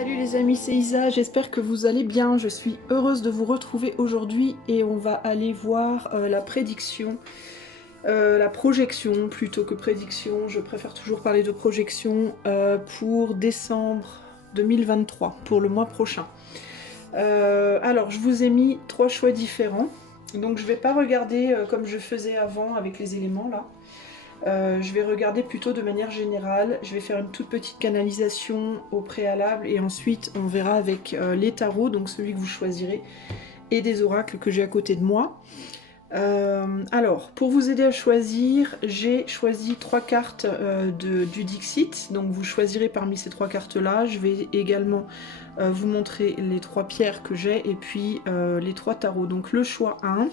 Salut les amis, c'est Isa, j'espère que vous allez bien. Je suis heureuse de vous retrouver aujourd'hui et on va aller voir la prédiction, la projection plutôt que prédiction. Je préfère toujours parler de projection pour décembre 2023, pour le mois prochain. Alors, je vous ai mis 3 choix différents. Donc je vais pas regarder comme je faisais avant avec les éléments là. Je vais regarder plutôt de manière générale. Je vais faire une toute petite canalisation au préalable et ensuite on verra avec les tarots, donc celui que vous choisirez, et des oracles que j'ai à côté de moi. Alors, pour vous aider à choisir, j'ai choisi 3 cartes du Dixit. Donc vous choisirez parmi ces 3 cartes-là. Je vais également vous montrer les 3 pierres que j'ai et puis les 3 tarots. Donc le choix 1,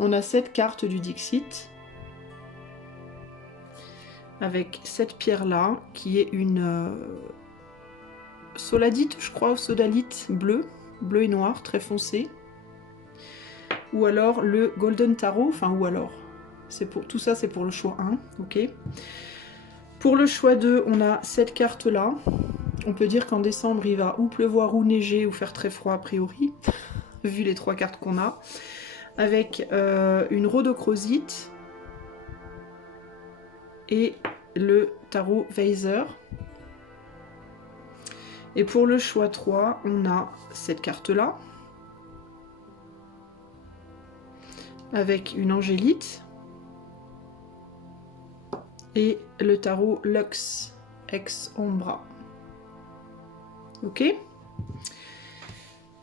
on a cette carte du Dixit avec cette pierre là qui est une soladite, je crois, ou sodalite bleu et noir, très foncé, ou alors le golden tarot, enfin ou alors, tout ça c'est pour le choix 1, ok. Pour le choix 2, on a cette carte là. On peut dire qu'en décembre il va ou pleuvoir ou neiger ou faire très froid a priori, vu les 3 cartes qu'on a, avec une rhodochrosite et le tarot Weiser. Et pour le choix 3, on a cette carte-là, avec une angélite, et le tarot Lux Ex Ombra. Ok?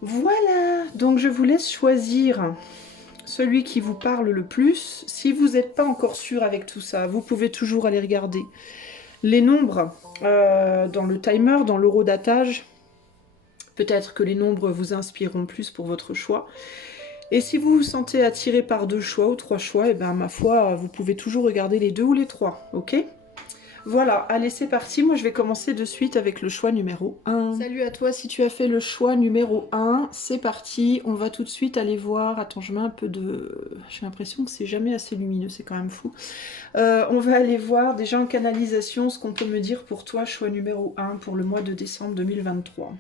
Voilà, donc je vous laisse choisir celui qui vous parle le plus. Si vous n'êtes pas encore sûr avec tout ça, vous pouvez toujours aller regarder les nombres dans le timer, dans l'horodatage. Peut-être que les nombres vous inspireront plus pour votre choix. Et si vous vous sentez attiré par 2 choix ou 3 choix, et ben ma foi, vous pouvez toujours regarder les 2 ou les 3, ok? Voilà, allez c'est parti, moi je vais commencer de suite avec le choix numéro 1. Salut à toi si tu as fait le choix numéro 1, c'est parti, on va tout de suite aller voir, attends je mets un peu de... J'ai l'impression que c'est jamais assez lumineux, c'est quand même fou. On va aller voir déjà en canalisation ce qu'on peut me dire pour toi, choix numéro 1 pour le mois de décembre 2023.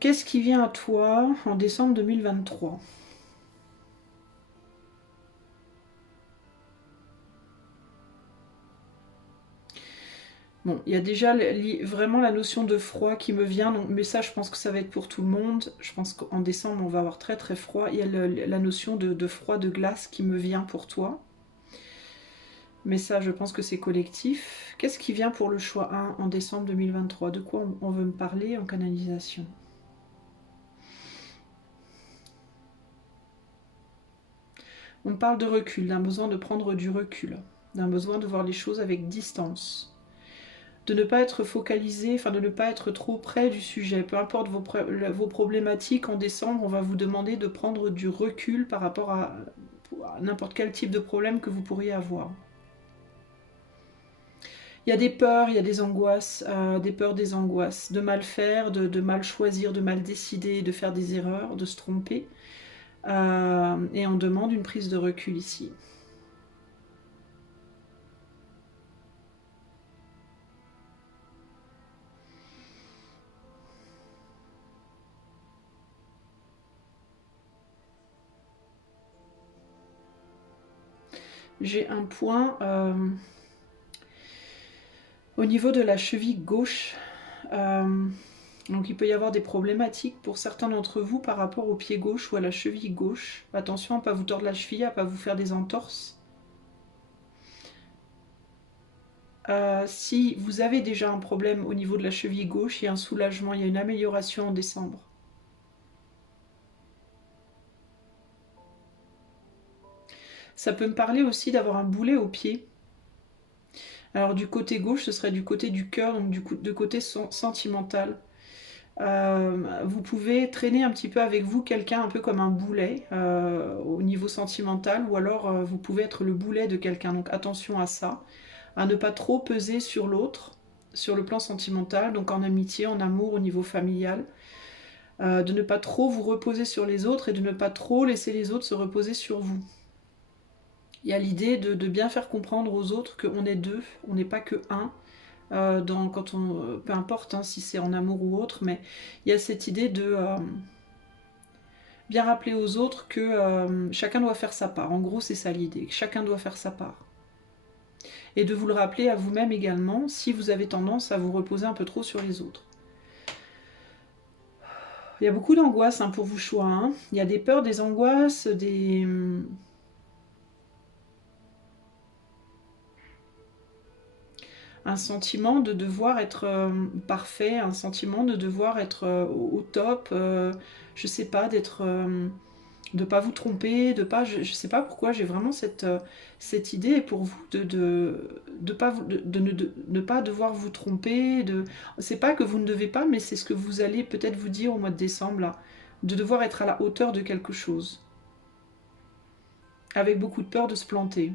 Qu'est-ce qui vient à toi en décembre 2023 ? Bon, il y a déjà vraiment la notion de froid qui me vient, donc, mais ça je pense que ça va être pour tout le monde. Je pense qu'en décembre on va avoir très très froid. Il y a la notion de froid, de glace qui me vient pour toi. Mais ça je pense que c'est collectif. Qu'est-ce qui vient pour le choix 1 en décembre 2023 ? De quoi on veut me parler en canalisation ? On me parle de recul, d'un besoin de prendre du recul, d'un besoin de voir les choses avec distance. De ne pas être focalisé, enfin de ne pas être trop près du sujet. Peu importe vos problématiques, en décembre, on va vous demander de prendre du recul par rapport à n'importe quel type de problème que vous pourriez avoir. Il y a des peurs, il y a des angoisses, des peurs, des angoisses, de mal faire, de mal choisir, de mal décider, de faire des erreurs, de se tromper. Et on demande une prise de recul ici. J'ai un point au niveau de la cheville gauche. Donc il peut y avoir des problématiques pour certains d'entre vous par rapport au pied gauche ou à la cheville gauche. Attention à ne pas vous tordre la cheville, à ne pas vous faire des entorses. Si vous avez déjà un problème au niveau de la cheville gauche, il y a un soulagement, il y a une amélioration en décembre. Ça peut me parler aussi d'avoir un boulet au pied. Alors du côté gauche, ce serait du côté du cœur, donc du côté sentimental. Vous pouvez traîner un petit peu avec vous quelqu'un un peu comme un boulet au niveau sentimental, ou alors vous pouvez être le boulet de quelqu'un, donc attention à ça, à ne pas trop peser sur l'autre, sur le plan sentimental, donc en amitié, en amour, au niveau familial, de ne pas trop vous reposer sur les autres et de ne pas trop laisser les autres se reposer sur vous. Il y a l'idée de bien faire comprendre aux autres qu'on est deux, on n'est pas que un, quand on, peu importe hein, si c'est en amour ou autre, mais il y a cette idée de bien rappeler aux autres que chacun doit faire sa part. En gros, c'est ça l'idée, que chacun doit faire sa part. Et de vous le rappeler à vous-même également, si vous avez tendance à vous reposer un peu trop sur les autres. Il y a beaucoup d'angoisse hein, pour vous choix. Hein. Il y a des peurs, des angoisses, un sentiment de devoir être parfait, un sentiment de devoir être au top, je sais pas, de pas vous tromper, de pas, je sais pas pourquoi j'ai vraiment cette idée pour vous de ne pas devoir vous tromper, c'est pas que vous ne devez pas, mais c'est ce que vous allez peut-être vous dire au mois de décembre là, de devoir être à la hauteur de quelque chose, avec beaucoup de peur de se planter.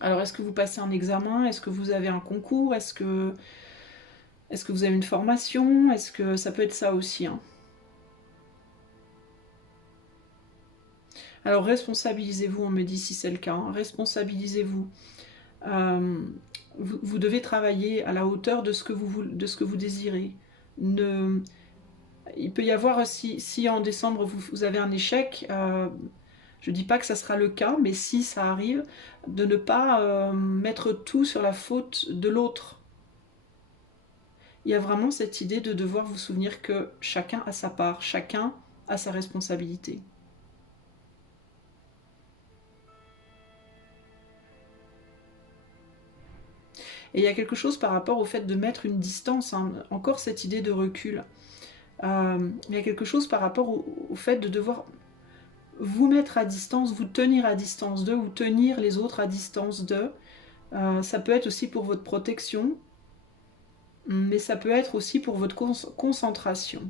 Alors est-ce que vous passez un examen? Est-ce que vous avez un concours? Est-ce que vous avez une formation? Est-ce que ça peut être ça aussi hein. Alors responsabilisez-vous, on me dit si c'est le cas, hein. Responsabilisez-vous. Vous devez travailler à la hauteur de ce que vous désirez. Il peut y avoir, si en décembre vous avez un échec, je ne dis pas que ça sera le cas, mais si ça arrive, de ne pas mettre tout sur la faute de l'autre. Il y a vraiment cette idée de devoir vous souvenir que chacun a sa part, chacun a sa responsabilité. Et il y a quelque chose par rapport au fait de mettre une distance, hein, encore cette idée de recul. Il y a quelque chose par rapport au fait de devoir vous mettre à distance, vous tenir à distance d'eux, ou tenir les autres à distance d'eux. Ça peut être aussi pour votre protection, mais ça peut être aussi pour votre concentration.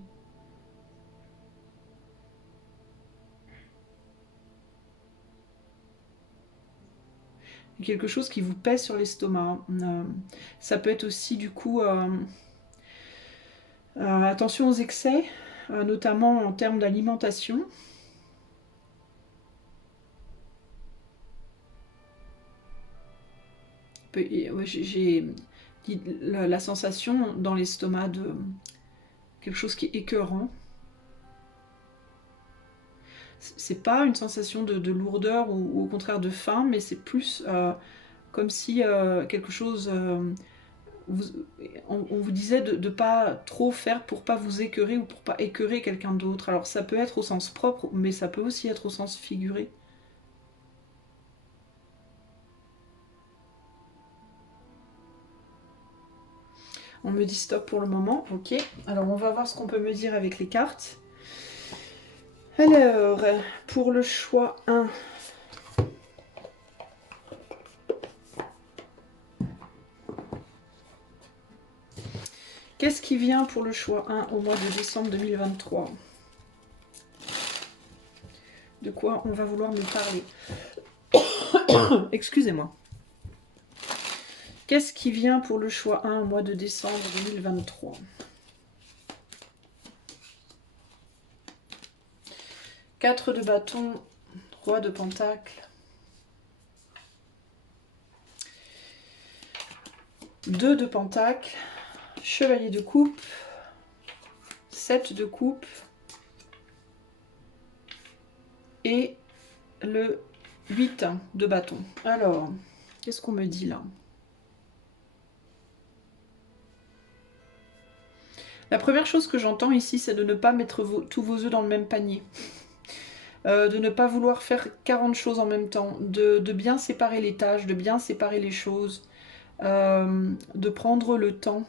Quelque chose qui vous pèse sur l'estomac. Ça peut être aussi du coup attention aux excès, notamment en termes d'alimentation. J'ai la sensation dans l'estomac de quelque chose qui est écœurant. C'est pas une sensation de lourdeur ou au contraire de faim, mais c'est plus comme si quelque chose... on vous disait de ne pas trop faire pour pas vous écœurer ou pour pas écœurer quelqu'un d'autre. Alors ça peut être au sens propre, mais ça peut aussi être au sens figuré. On me dit stop pour le moment, ok. Alors on va voir ce qu'on peut me dire avec les cartes. Alors, pour le choix 1, qu'est-ce qui vient pour le choix 1 au mois de décembre 2023? De quoi on va vouloir me parler? Excusez-moi. Qu'est-ce qui vient pour le choix 1 au mois de décembre 2023? Quatre de bâton, roi de pentacle. 2 de pentacle, chevalier de coupe, 7 de coupe et le 8 de bâton. Alors, qu'est-ce qu'on me dit là? La première chose que j'entends ici, c'est de ne pas mettre tous vos œufs dans le même panier. De ne pas vouloir faire 40 choses en même temps, de bien séparer les tâches, de bien séparer les choses, de prendre le temps,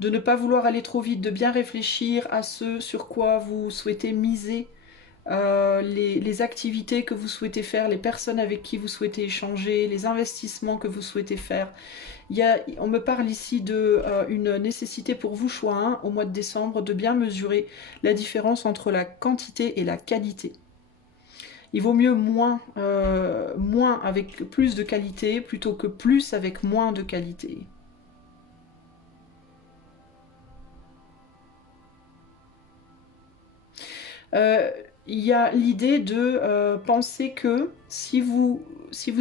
de ne pas vouloir aller trop vite, de bien réfléchir à ce sur quoi vous souhaitez miser, les activités que vous souhaitez faire, les personnes avec qui vous souhaitez échanger, les investissements que vous souhaitez faire. On me parle ici de une nécessité pour vous, choix 1, au mois de décembre, de bien mesurer la différence entre la quantité et la qualité. Il vaut mieux moins avec plus de qualité plutôt que plus avec moins de qualité. Euh, il y a l'idée de penser que si vous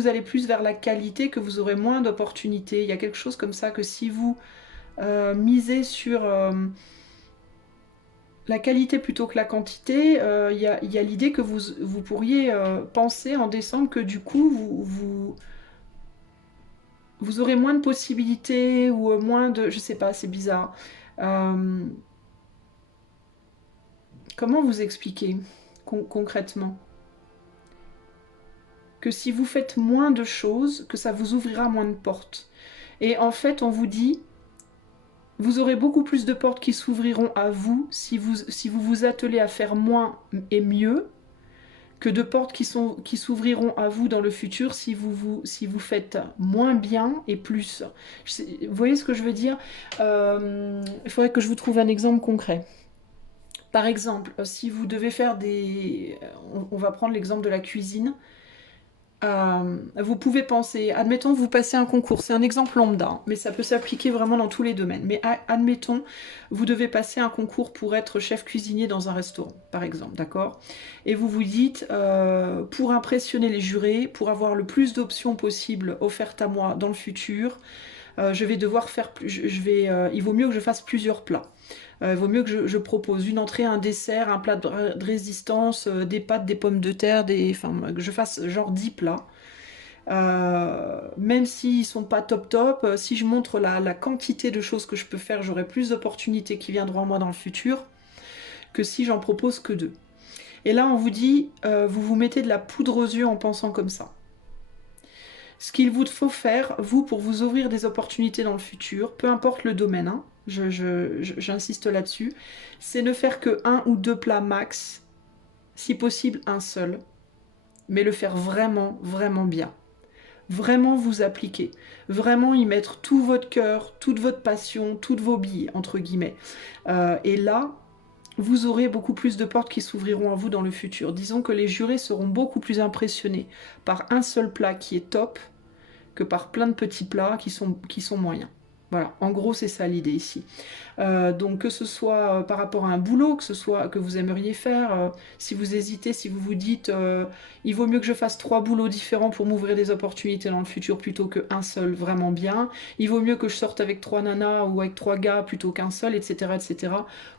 allez plus vers la qualité, que vous aurez moins d'opportunités. Il y a quelque chose comme ça, que si vous misez sur la qualité plutôt que la quantité, il y a l'idée que vous pourriez penser en décembre que du coup, vous aurez moins de possibilités ou moins de... Je sais pas, c'est bizarre. Euh, comment vous expliquer concrètement? Que si vous faites moins de choses, que ça vous ouvrira moins de portes. Et en fait, on vous dit, vous aurez beaucoup plus de portes qui s'ouvriront à vous si vous vous attelez à faire moins et mieux, que de portes qui s'ouvriront à vous dans le futur si vous faites moins bien et plus. Vous voyez ce que je veux dire? Il faudrait que je vous trouve un exemple concret. Par exemple, si vous devez faire des... On va prendre l'exemple de la cuisine. Vous pouvez penser, admettons, vous passez un concours, c'est un exemple lambda, hein, mais ça peut s'appliquer vraiment dans tous les domaines. Mais admettons, vous devez passer un concours pour être chef cuisinier dans un restaurant, par exemple, d'accord? Et vous vous dites, pour impressionner les jurés, pour avoir le plus d'options possibles offertes à moi dans le futur, je vais devoir faire plus, il vaut mieux que je fasse plusieurs plats. Il vaut mieux que je propose une entrée, un dessert, un plat de résistance, des pâtes, des pommes de terre, enfin, que je fasse genre 10 plats. Même s'ils sont pas top top, si je montre la quantité de choses que je peux faire, j'aurai plus d'opportunités qui viendront à moi dans le futur que si j'en propose que 2. Et là, on vous dit, vous vous mettez de la poudre aux yeux en pensant comme ça. Ce qu'il vous faut faire, vous, pour vous ouvrir des opportunités dans le futur, peu importe le domaine, hein, j'insiste là-dessus, c'est ne faire que 1 ou 2 plats max, si possible un seul, mais le faire vraiment, vraiment bien. Vraiment vous appliquer, vraiment y mettre tout votre cœur, toute votre passion, toutes vos billes, entre guillemets. Et là, vous aurez beaucoup plus de portes qui s'ouvriront à vous dans le futur. Disons que les jurés seront beaucoup plus impressionnés par un seul plat qui est top que par plein de petits plats qui sont moyens. Voilà, en gros c'est ça l'idée ici. Donc que ce soit par rapport à un boulot, que ce soit que vous aimeriez faire, si vous hésitez, si vous vous dites il vaut mieux que je fasse 3 boulots différents pour m'ouvrir des opportunités dans le futur plutôt qu'un seul vraiment bien, il vaut mieux que je sorte avec 3 nanas ou avec 3 gars plutôt qu'un seul, etc. etc.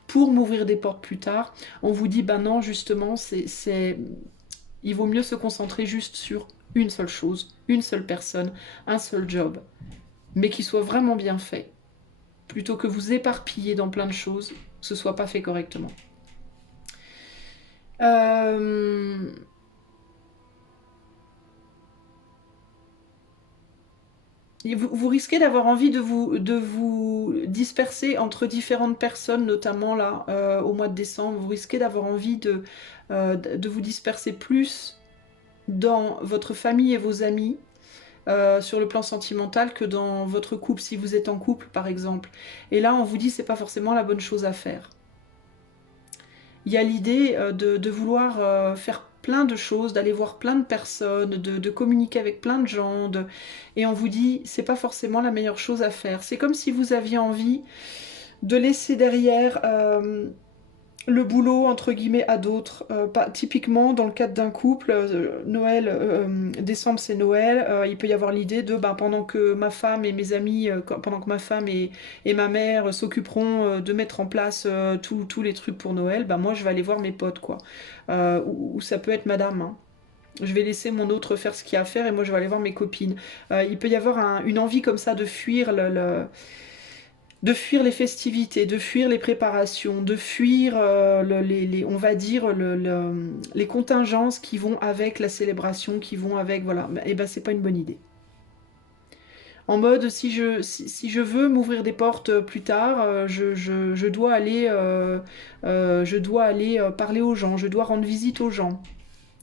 pour m'ouvrir des portes plus tard, on vous dit bah non justement il vaut mieux se concentrer juste sur une seule chose, une seule personne, un seul job, mais qui soit vraiment bien fait, plutôt que vous éparpiller dans plein de choses, que ce soit pas fait correctement. Vous risquez d'avoir envie de vous disperser entre différentes personnes, notamment là, au mois de décembre. Vous risquez d'avoir envie de vous disperser plus dans votre famille et vos amis, sur le plan sentimental, que dans votre couple, si vous êtes en couple par exemple. Et là on vous dit c'est pas forcément la bonne chose à faire. Il y a l'idée de vouloir faire plein de choses, d'aller voir plein de personnes, de communiquer avec plein de gens, et on vous dit c'est pas forcément la meilleure chose à faire. C'est comme si vous aviez envie de laisser derrière le boulot entre guillemets à d'autres. Typiquement dans le cadre d'un couple, Noël, décembre c'est Noël, il peut y avoir l'idée de ben, pendant que ma femme et mes amis, pendant que ma femme et ma mère s'occuperont de mettre en place tous les trucs pour Noël, ben moi je vais aller voir mes potes quoi. Ou ça peut être madame, hein. Je vais laisser mon autre faire ce qu'il y a à faire et moi je vais aller voir mes copines. Il peut y avoir une envie comme ça de fuir de fuir les festivités, de fuir les préparations, de fuir on va dire les contingences qui vont avec la célébration, qui vont avec, voilà, et ben c'est pas une bonne idée. En mode, si je veux m'ouvrir des portes plus tard, je dois aller, parler aux gens, je dois rendre visite aux gens.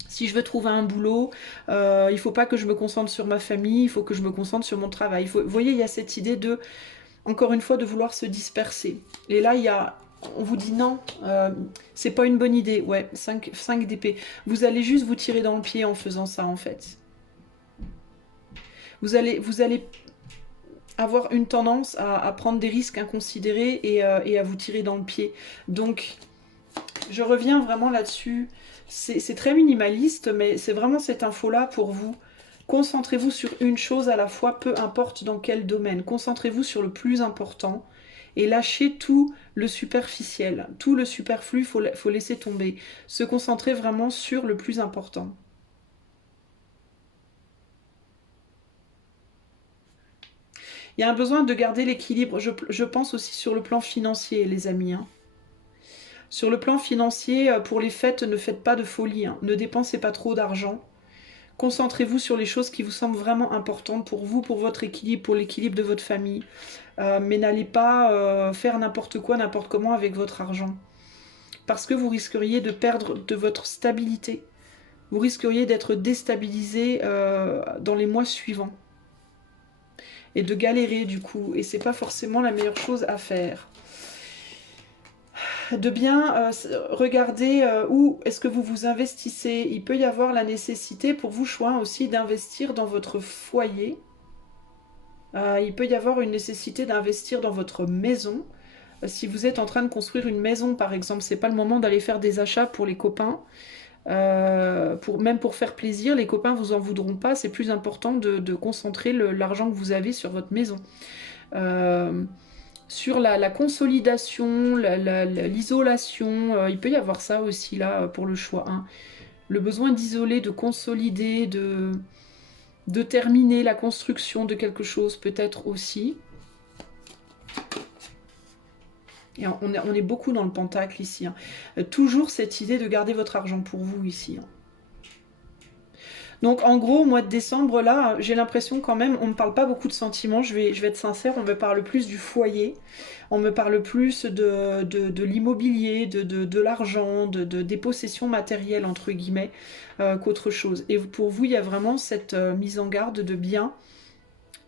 Si je veux trouver un boulot, il faut pas que je me concentre sur ma famille, il faut que je me concentre sur mon travail. Vous voyez, il y a cette idée de encore une fois, de vouloir se disperser. Et là, on vous dit non, c'est pas une bonne idée. Ouais, 5 d'épée. Vous allez juste vous tirer dans le pied en faisant ça, en fait. Vous allez avoir une tendance à prendre des risques inconsidérés et à vous tirer dans le pied. Donc, Je reviens vraiment là-dessus. C'est très minimaliste, mais c'est vraiment cette info-là pour vous. Concentrez-vous sur une chose à la fois, peu importe dans quel domaine. Concentrez-vous sur le plus important et lâchez tout le superficiel. Tout le superflu, faut laisser tomber. Se concentrer vraiment sur le plus important. Il y a un besoin de garder l'équilibre, je pense aussi sur le plan financier, les amis. Hein. Sur le plan financier, pour les fêtes, ne faites pas de folie. Hein. Ne dépensez pas trop d'argent. Concentrez-vous sur les choses qui vous semblent vraiment importantes pour vous, pour votre équilibre, pour l'équilibre de votre famille. Mais n'allez pas faire n'importe quoi, n'importe comment avec votre argent. Parce que vous risqueriez de perdre de votre stabilité. Vous risqueriez d'être déstabilisé dans les mois suivants. Et de galérer du coup. Et c'est pas forcément la meilleure chose à faire. De bien regarder où est-ce que vous vous investissez. Il peut y avoir la nécessité pour vous, choix aussi, d'investir dans votre foyer. Il peut y avoir une nécessité d'investir dans votre maison. Si vous êtes en train de construire une maison, par exemple, c'est pas le moment d'aller faire des achats pour les copains. Même pour faire plaisir, les copains vous en voudront pas. C'est plus important de concentrer l'argent que vous avez sur votre maison. Sur la consolidation, l'isolation, il peut y avoir ça aussi là pour le choix 1. Le besoin d'isoler, de consolider, de terminer la construction de quelque chose peut-être aussi. Et on est beaucoup dans le pentacle ici. Hein. Toujours cette idée de garder votre argent pour vous ici. Hein. Donc en gros, au mois de décembre, là, j'ai l'impression quand même, on ne me parle pas beaucoup de sentiments, je vais être sincère, on me parle plus du foyer, on me parle plus de l'immobilier, de l'argent, des possessions matérielles, entre guillemets, qu'autre chose. Et pour vous, il y a vraiment cette mise en garde de bien,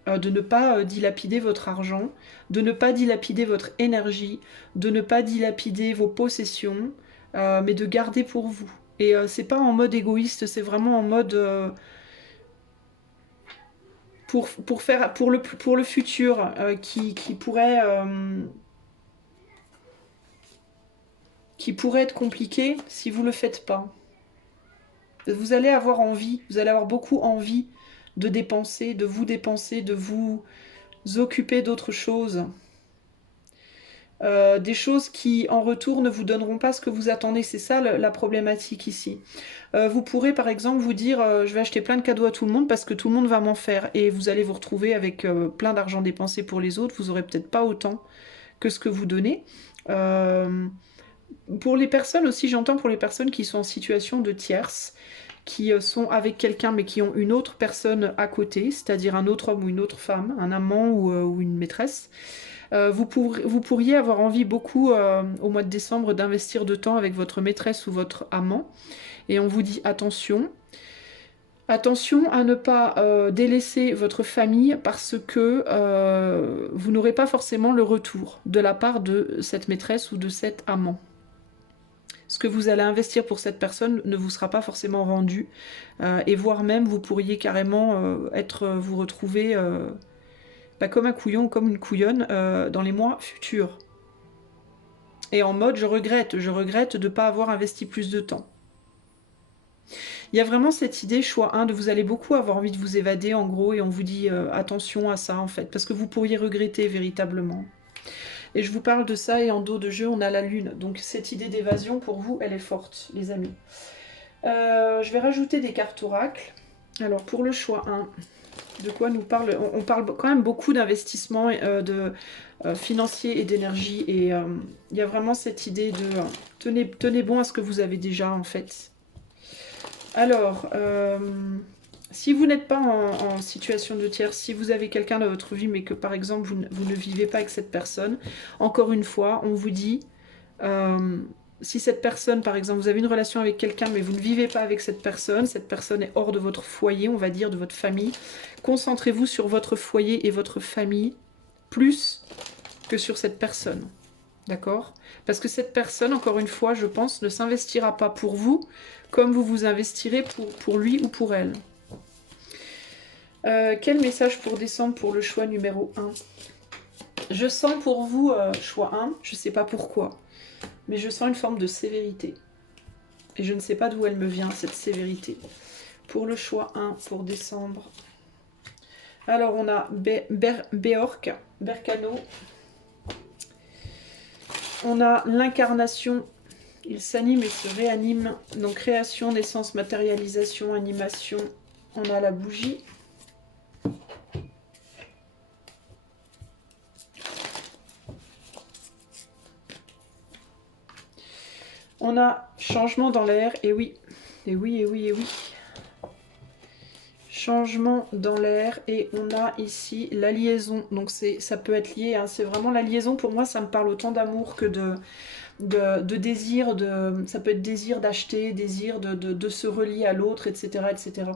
de ne pas dilapider votre argent, de ne pas dilapider votre énergie, de ne pas dilapider vos possessions, mais de garder pour vous. Et c'est pas en mode égoïste, c'est vraiment en mode pour le futur qui pourrait être compliqué si vous le faites pas. Vous allez avoir envie, vous allez avoir beaucoup envie de dépenser, de vous occuper d'autres choses. Des choses qui en retour ne vous donneront pas ce que vous attendez, c'est ça la problématique ici. Vous pourrez par exemple vous dire je vais acheter plein de cadeaux à tout le monde parce que tout le monde va m'en faire et vous allez vous retrouver avec plein d'argent dépensé pour les autres, vous aurez peut-être pas autant que ce que vous donnez. Pour les personnes aussi, j'entends pour les personnes qui sont en situation de tierce, qui sont avec quelqu'un mais qui ont une autre personne à côté, c'est-à-dire un autre homme ou une autre femme, un amant ou une maîtresse. Vous pourriez avoir envie beaucoup au mois de décembre d'investir de temps avec votre maîtresse ou votre amant. Et on vous dit attention. Attention à ne pas délaisser votre famille parce que vous n'aurez pas forcément le retour de la part de cette maîtresse ou de cet amant. Ce que vous allez investir pour cette personne ne vous sera pas forcément rendu. Et voire même, vous pourriez carrément vous retrouver... comme un couillon ou comme une couillonne dans les mois futurs. Et en mode je regrette de ne pas avoir investi plus de temps. Il y a vraiment cette idée, choix 1, de vous allez beaucoup avoir envie de vous évader en gros, et on vous dit attention à ça en fait, parce que vous pourriez regretter véritablement. Et je vous parle de ça, et en dos de jeu on a la lune, donc cette idée d'évasion pour vous elle est forte les amis. Je vais rajouter des cartes oracles. Alors pour le choix 1, de quoi nous parle... On parle quand même beaucoup d'investissement financier et d'énergie. Et il y a vraiment cette idée de... tenez bon à ce que vous avez déjà, en fait. Alors, si vous n'êtes pas en situation de tiers, si vous avez quelqu'un dans votre vie, mais que, par exemple, vous ne vivez pas avec cette personne, encore une fois, on vous dit... si cette personne, par exemple, vous avez une relation avec quelqu'un, mais vous ne vivez pas avec cette personne est hors de votre foyer, on va dire, de votre famille, concentrez-vous sur votre foyer et votre famille, plus que sur cette personne. D'accord? Parce que cette personne, encore une fois, je pense, ne s'investira pas pour vous, comme vous vous investirez pour lui ou pour elle. Quel message pour décembre pour le choix numéro 1? Je sens pour vous, choix 1, je ne sais pas pourquoi. mais je sens une forme de sévérité. Et je ne sais pas d'où elle me vient, cette sévérité. Pour le choix 1, pour décembre. Alors, on a Beork, Berkano. On a l'incarnation. Il s'anime et se réanime. Donc, création, naissance, matérialisation, animation. On a la bougie. On a changement dans l'air. Et oui, et oui, et oui, et oui. Changement dans l'air. Et on a ici la liaison. Donc, ça peut être lié. Hein, c'est vraiment la liaison. Pour moi, ça me parle autant d'amour que de désir, ça peut être désir d'acheter, désir de se relier à l'autre, etc., etc.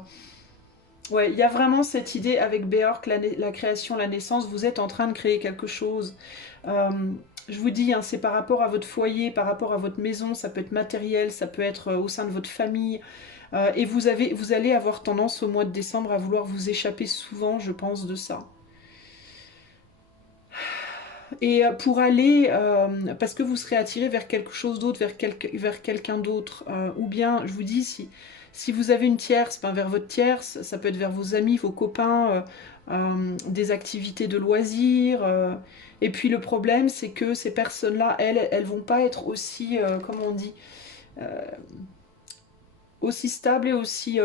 Ouais, il y a vraiment cette idée avec Beork, la création, la naissance, vous êtes en train de créer quelque chose. Euh, je vous dis, hein, c'est par rapport à votre foyer, par rapport à votre maison, ça peut être matériel, ça peut être au sein de votre famille. Et vous allez avoir tendance au mois de décembre à vouloir vous échapper souvent, je pense, de ça. Et pour aller, parce que vous serez attiré vers quelque chose d'autre, vers quelqu'un d'autre, ou bien, je vous dis, si vous avez une tierce, ben vers votre tierce, ça peut être vers vos amis, vos copains, des activités de loisirs. Et puis le problème, c'est que ces personnes-là, elles vont pas être aussi, comment on dit, euh, aussi stable et aussi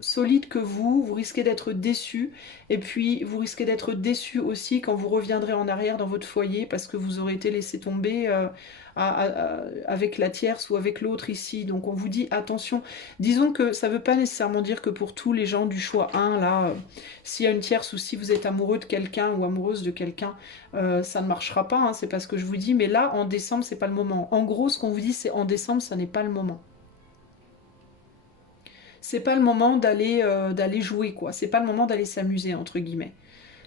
solide que vous risquez d'être déçu. Et puis, vous risquez d'être déçu aussi quand vous reviendrez en arrière dans votre foyer parce que vous aurez été laissé tomber avec la tierce ou avec l'autre ici. Donc, on vous dit attention. Disons que ça ne veut pas nécessairement dire que pour tous les gens du choix 1, là, s'il y a une tierce ou si vous êtes amoureux de quelqu'un ou amoureuse de quelqu'un, ça ne marchera pas. Hein, c'est pas ce que je vous dis. Mais là, en décembre, c'est pas le moment. En gros, ce qu'on vous dit, c'est en décembre, ça n'est pas le moment. C'est pas le moment d'aller jouer, quoi. C'est pas le moment d'aller s'amuser, entre guillemets.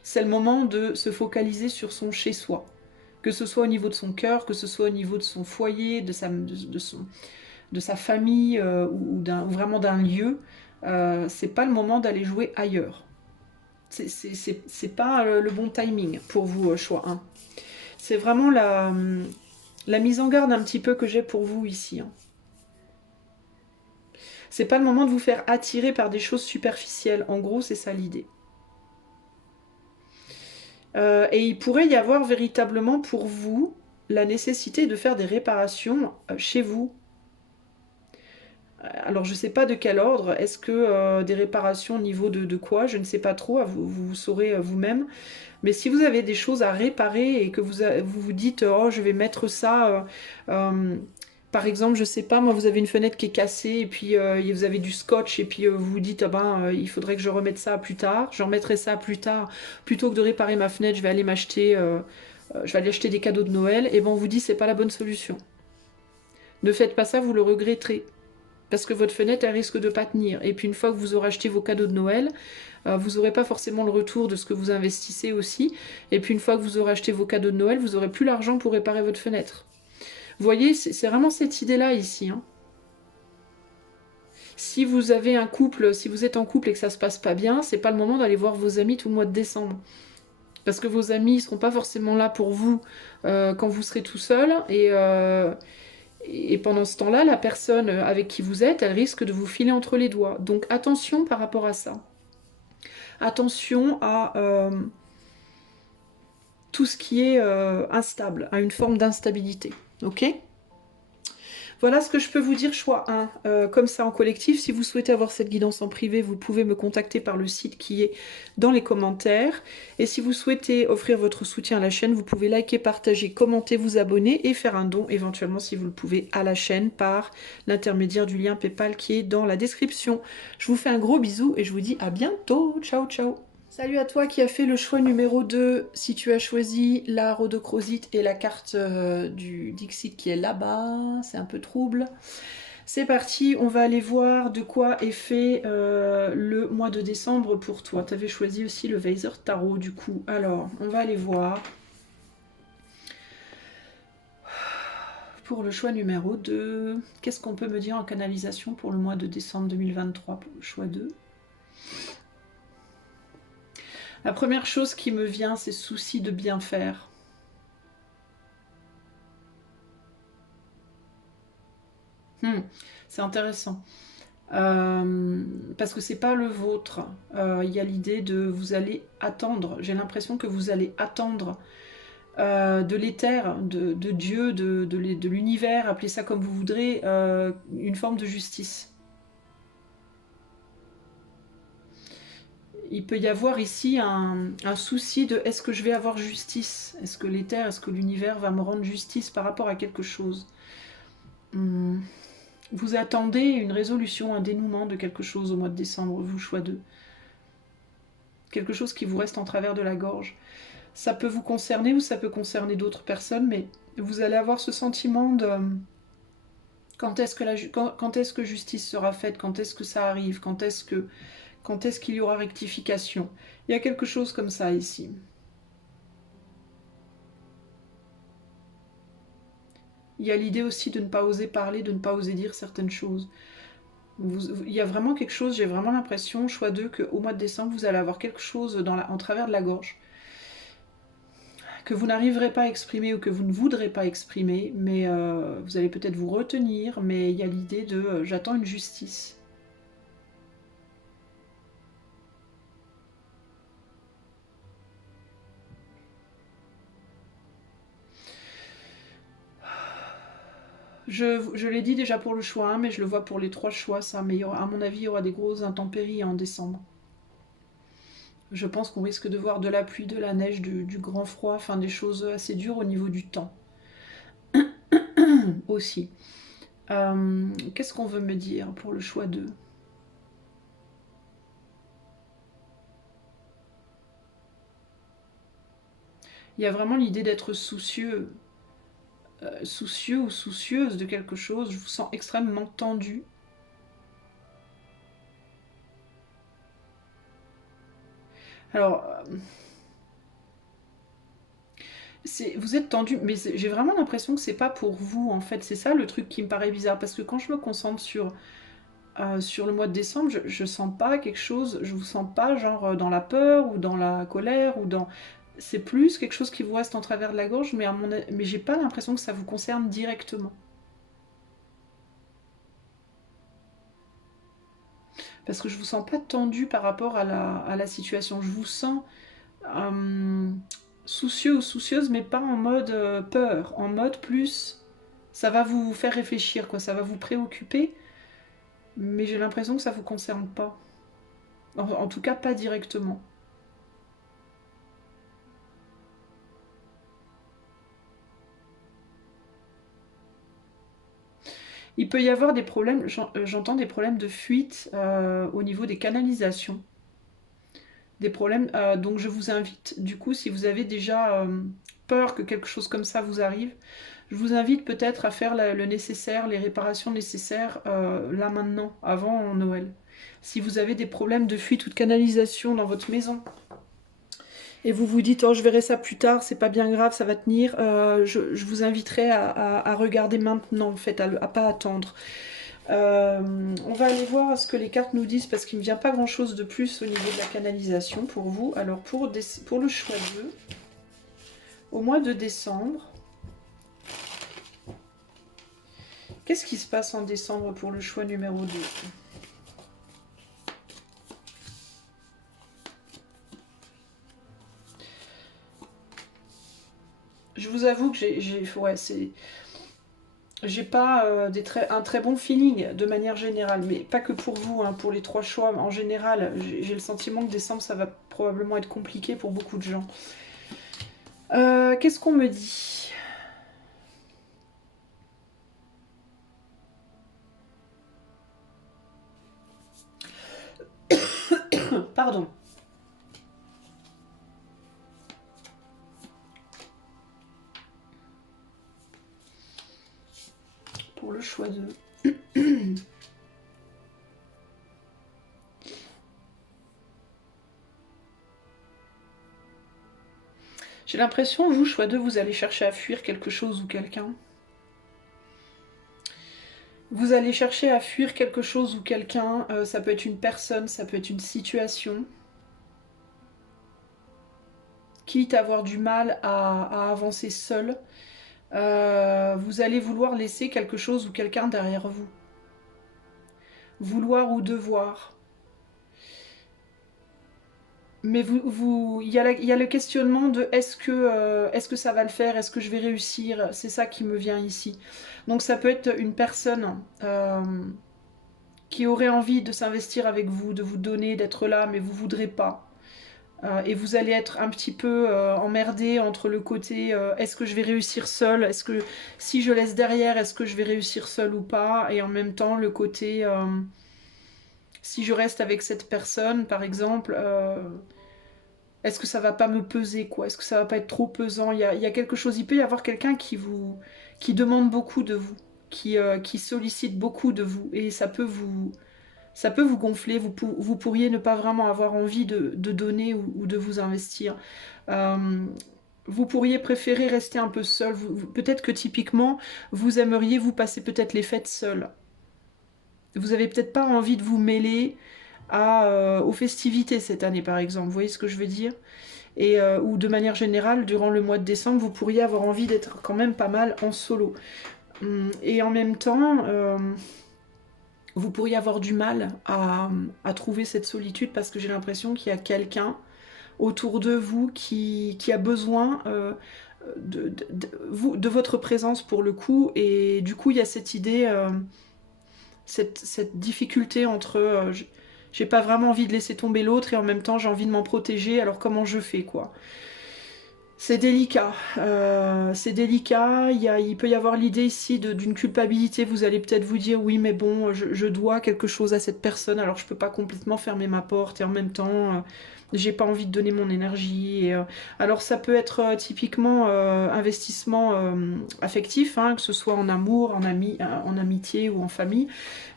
C'est le moment de se focaliser sur son chez-soi. Que ce soit au niveau de son cœur, que ce soit au niveau de son foyer, de sa famille ou vraiment d'un lieu. C'est pas le moment d'aller jouer ailleurs. C'est pas le bon timing pour vous, choix 1. C'est vraiment la mise en garde un petit peu que j'ai pour vous ici. Hein. C'est pas le moment de vous faire attirer par des choses superficielles. En gros, c'est ça l'idée. Et il pourrait y avoir véritablement pour vous la nécessité de faire des réparations chez vous. Alors je ne sais pas de quel ordre, est-ce que des réparations au niveau de quoi, je ne sais pas trop, vous saurez vous-même. Mais si vous avez des choses à réparer et que vous dites oh je vais mettre ça, par exemple je sais pas moi vous avez une fenêtre qui est cassée et puis vous avez du scotch et puis vous vous dites ah ben il faudrait que je remette ça plus tard, je remettrai ça plus tard, plutôt que de réparer ma fenêtre je vais aller je vais aller acheter des cadeaux de Noël, et ben on vous dit c'est pas la bonne solution. Ne faites pas ça, vous le regretterez. Parce que votre fenêtre, elle risque de pas tenir. Et puis une fois que vous aurez acheté vos cadeaux de Noël, vous n'aurez pas forcément le retour de ce que vous investissez aussi. Et puis une fois que vous aurez acheté vos cadeaux de Noël, vous n'aurez plus l'argent pour réparer votre fenêtre. Vous voyez, c'est vraiment cette idée-là ici. Hein. Si vous avez un couple, si vous êtes en couple et que ça se passe pas bien, c'est pas le moment d'aller voir vos amis tout le mois de décembre. Parce que vos amis ne seront pas forcément là pour vous quand vous serez tout seul. Et pendant ce temps-là, la personne avec qui vous êtes, elle risque de vous filer entre les doigts. Donc attention par rapport à ça. Attention à tout ce qui est instable, à une forme d'instabilité. Ok ? Voilà ce que je peux vous dire, choix 1. Comme ça en collectif, si vous souhaitez avoir cette guidance en privé, vous pouvez me contacter par le site qui est dans les commentaires. Et si vous souhaitez offrir votre soutien à la chaîne, vous pouvez liker, partager, commenter, vous abonner et faire un don éventuellement si vous le pouvez à la chaîne par l'intermédiaire du lien PayPal qui est dans la description. Je vous fais un gros bisou et je vous dis à bientôt. Ciao, ciao. Salut à toi qui as fait le choix numéro 2. Si tu as choisi la rhodochrosite et la carte du Dixit qui est là-bas, c'est un peu trouble. C'est parti, on va aller voir de quoi est fait le mois de décembre pour toi. Tu avais choisi aussi le Weiser Tarot du coup. Alors, on va aller voir. Pour le choix numéro 2, qu'est-ce qu'on peut me dire en canalisation pour le mois de décembre 2023 pour le choix 2? La première chose qui me vient, c'est souci de bien faire. C'est intéressant. Parce que c'est pas le vôtre. Il y a l'idée de vous allez attendre. J'ai l'impression que vous allez attendre de l'éther, de Dieu, de l'univers, appelez ça comme vous voudrez, une forme de justice. Il peut y avoir ici un souci de est-ce que je vais avoir justice? Est-ce que l'éther, est-ce que l'univers va me rendre justice par rapport à quelque chose? Vous attendez une résolution, un dénouement de quelque chose au mois de décembre, vous choix 2. Quelque chose qui vous reste en travers de la gorge. Ça peut vous concerner ou ça peut concerner d'autres personnes, mais vous allez avoir ce sentiment de quand est-ce que justice sera faite, quand est-ce que ça arrive, quand est-ce qu'il y aura rectification. Il y a quelque chose comme ça ici. Il y a l'idée aussi de ne pas oser parler, de ne pas oser dire certaines choses. Il y a vraiment quelque chose, j'ai vraiment l'impression, choix 2, qu'au mois de décembre, vous allez avoir quelque chose en travers de la gorge que vous n'arriverez pas à exprimer ou que vous ne voudrez pas exprimer, mais vous allez peut-être vous retenir, mais il y a l'idée de j'attends une justice. Je l'ai dit déjà pour le choix 1, mais je le vois pour les 3 choix, ça. Mais à mon avis, il y aura des grosses intempéries en décembre. Je pense qu'on risque de voir de la pluie, de la neige, du grand froid, enfin des choses assez dures au niveau du temps. Aussi. Qu'est-ce qu'on veut me dire pour le choix 2? Il y a vraiment l'idée d'être soucieux, soucieux ou soucieuse de quelque chose. Je vous sens extrêmement tendu. Alors, vous êtes tendu, mais j'ai vraiment l'impression que c'est pas pour vous en fait. C'est ça le truc qui me paraît bizarre parce que quand je me concentre sur le mois de décembre, je sens pas quelque chose, je vous sens pas genre dans la peur ou dans la colère ou dans. C'est plus quelque chose qui vous reste en travers de la gorge, mais j'ai pas l'impression que ça vous concerne directement. Parce que je vous sens pas tendu par rapport à la situation. Je vous sens euh, soucieux ou soucieuse, mais pas en mode peur, en mode plus ça va vous faire réfléchir, quoi, ça va vous préoccuper, mais j'ai l'impression que ça vous concerne pas. En tout cas, pas directement. Il peut y avoir des problèmes, j'entends des problèmes de fuite au niveau des canalisations. Des problèmes, donc je vous invite, du coup, si vous avez déjà peur que quelque chose comme ça vous arrive, je vous invite peut-être à faire le nécessaire, les réparations nécessaires là maintenant, avant Noël. Si vous avez des problèmes de fuite ou de canalisation dans votre maison, et vous vous dites, oh, je verrai ça plus tard, c'est pas bien grave, ça va tenir, je vous inviterai à regarder maintenant, en fait, à pas attendre. On va aller voir ce que les cartes nous disent, parce qu'il ne me vient pas grand-chose de plus au niveau de la canalisation pour vous. Alors, pour le choix 2, au mois de décembre, qu'est-ce qui se passe en décembre pour le choix numéro 2? Je vous avoue que j'ai pas un très bon feeling de manière générale, mais pas que pour vous, hein, pour les 3 choix. En général, j'ai le sentiment que décembre, ça va probablement être compliqué pour beaucoup de gens. Qu'est-ce qu'on me dit? Pardon. Pour le choix 2. J'ai l'impression, vous, choix 2, vous allez chercher à fuir quelque chose ou quelqu'un. Vous allez chercher à fuir quelque chose ou quelqu'un. Ça peut être une personne, ça peut être une situation. Quitte à avoir du mal à avancer seul. Vous allez vouloir laisser quelque chose ou quelqu'un derrière vous. Vouloir ou devoir. Mais il y a le questionnement de est-ce que ça va le faire, est-ce que je vais réussir, c'est ça qui me vient ici. Donc ça peut être une personne qui aurait envie de s'investir avec vous, de vous donner, d'être là, mais vous voudrez pas. Et vous allez être un petit peu emmerdé entre le côté est-ce que je vais réussir seul, est-ce que si je laisse derrière, est-ce que je vais réussir seul ou pas, et en même temps le côté si je reste avec cette personne par exemple, est-ce que ça va pas me peser quoi, est-ce que ça va pas être trop pesant, il y a quelque chose, il peut y avoir quelqu'un qui demande beaucoup de vous, qui sollicite beaucoup de vous, et ça peut vous gonfler, vous pourriez ne pas vraiment avoir envie de donner ou de vous investir. Euh, vous pourriez préférer rester un peu seul. Peut-être que typiquement, vous aimeriez vous passer peut-être les fêtes seul. Vous avez peut-être pas envie de vous mêler aux festivités cette année, par exemple. Vous voyez ce que je veux dire? Et ou de manière générale, durant le mois de décembre, vous pourriez avoir envie d'être quand même pas mal en solo. Et en même temps, vous pourriez avoir du mal à trouver cette solitude parce que j'ai l'impression qu'il y a quelqu'un autour de vous qui a besoin de votre présence pour le coup. Et du coup, il y a cette idée, cette difficulté entre j'ai pas vraiment envie de laisser tomber l'autre et en même temps j'ai envie de m'en protéger, alors comment je fais quoi? C'est délicat, c'est délicat. Il peut y avoir l'idée ici d'une culpabilité. Vous allez peut-être vous dire oui, mais bon, je dois quelque chose à cette personne, alors je peux pas complètement fermer ma porte et en même temps, j'ai pas envie de donner mon énergie. Alors ça peut être typiquement investissement affectif, hein, que ce soit en amour, en amitié ou en famille.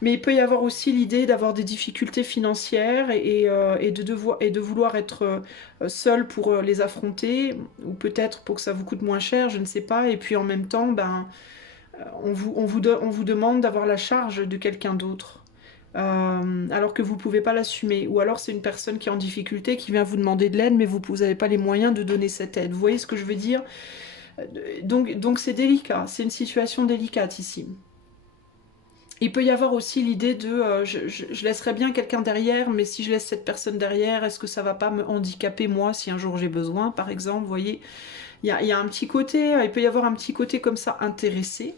Mais il peut y avoir aussi l'idée d'avoir des difficultés financières et de vouloir être seul pour les affronter, ou peut-être pour que ça vous coûte moins cher, je ne sais pas. Et puis en même temps, ben, on vous demande d'avoir la charge de quelqu'un d'autre. Alors que vous ne pouvez pas l'assumer. Ou alors c'est une personne qui est en difficulté, qui vient vous demander de l'aide, mais vous n'avez pas les moyens de donner cette aide. Vous voyez ce que je veux dire? Donc c'est délicat, c'est une situation délicate ici. Il peut y avoir aussi l'idée de je laisserai bien quelqu'un derrière, mais si je laisse cette personne derrière, est-ce que ça va pas me handicaper moi si un jour j'ai besoin, par exemple, vous voyez, il y a un petit côté, il peut y avoir un petit côté comme ça intéressé.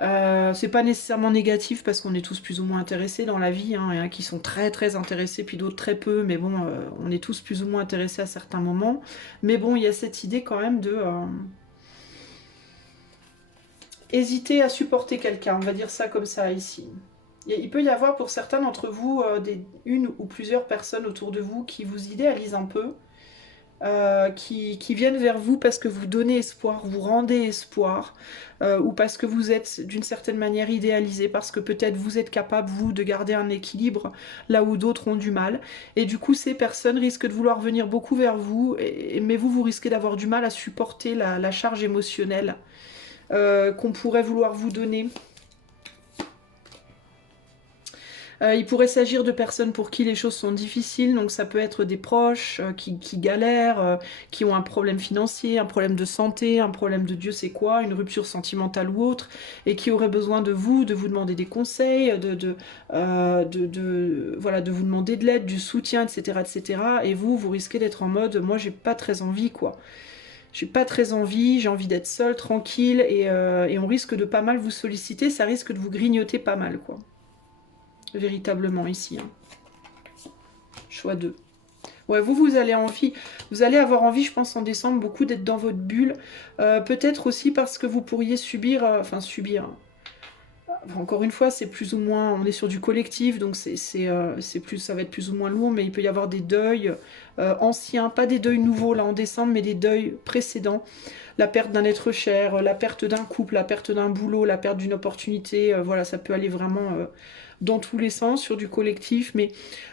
C'est pas nécessairement négatif parce qu'on est tous plus ou moins intéressés dans la vie, hein. Il y en a qui sont très très intéressés, puis d'autres très peu, mais bon, on est tous plus ou moins intéressés à certains moments. Mais bon, il y a cette idée quand même de hésiter à supporter quelqu'un, on va dire ça comme ça ici. Il peut y avoir pour certains d'entre vous une ou plusieurs personnes autour de vous qui vous idéalisent un peu, qui viennent vers vous parce que vous donnez espoir, vous rendez espoir, ou parce que vous êtes d'une certaine manière idéalisé, parce que peut-être vous êtes capable, vous, de garder un équilibre là où d'autres ont du mal. Et du coup, ces personnes risquent de vouloir venir beaucoup vers vous, mais vous risquez d'avoir du mal à supporter la charge émotionnelle qu'on pourrait vouloir vous donner. Il pourrait s'agir de personnes pour qui les choses sont difficiles, donc ça peut être des proches qui galèrent, qui ont un problème financier, un problème de santé, un problème de Dieu sait quoi, une rupture sentimentale ou autre, et qui auraient besoin de vous demander des conseils, voilà, de vous demander de l'aide, du soutien, etc., etc. Et vous risquez d'être en mode, moi j'ai pas très envie, quoi. J'ai pas très envie, j'ai envie d'être seule, tranquille, et on risque de pas mal vous solliciter, ça risque de vous grignoter pas mal, quoi. Véritablement ici. Hein. Choix 2. Ouais, vous allez avoir envie, je pense, en décembre, beaucoup d'être dans votre bulle. Peut-être aussi parce que vous pourriez subir, subir. Encore une fois, c'est plus ou moins, on est sur du collectif, donc ça va être plus ou moins lourd, mais il peut y avoir des deuils anciens, pas des deuils nouveaux là en décembre, mais des deuils précédents. La perte d'un être cher, la perte d'un couple, la perte d'un boulot, la perte d'une opportunité, voilà, ça peut aller vraiment dans tous les sens sur du collectif, mais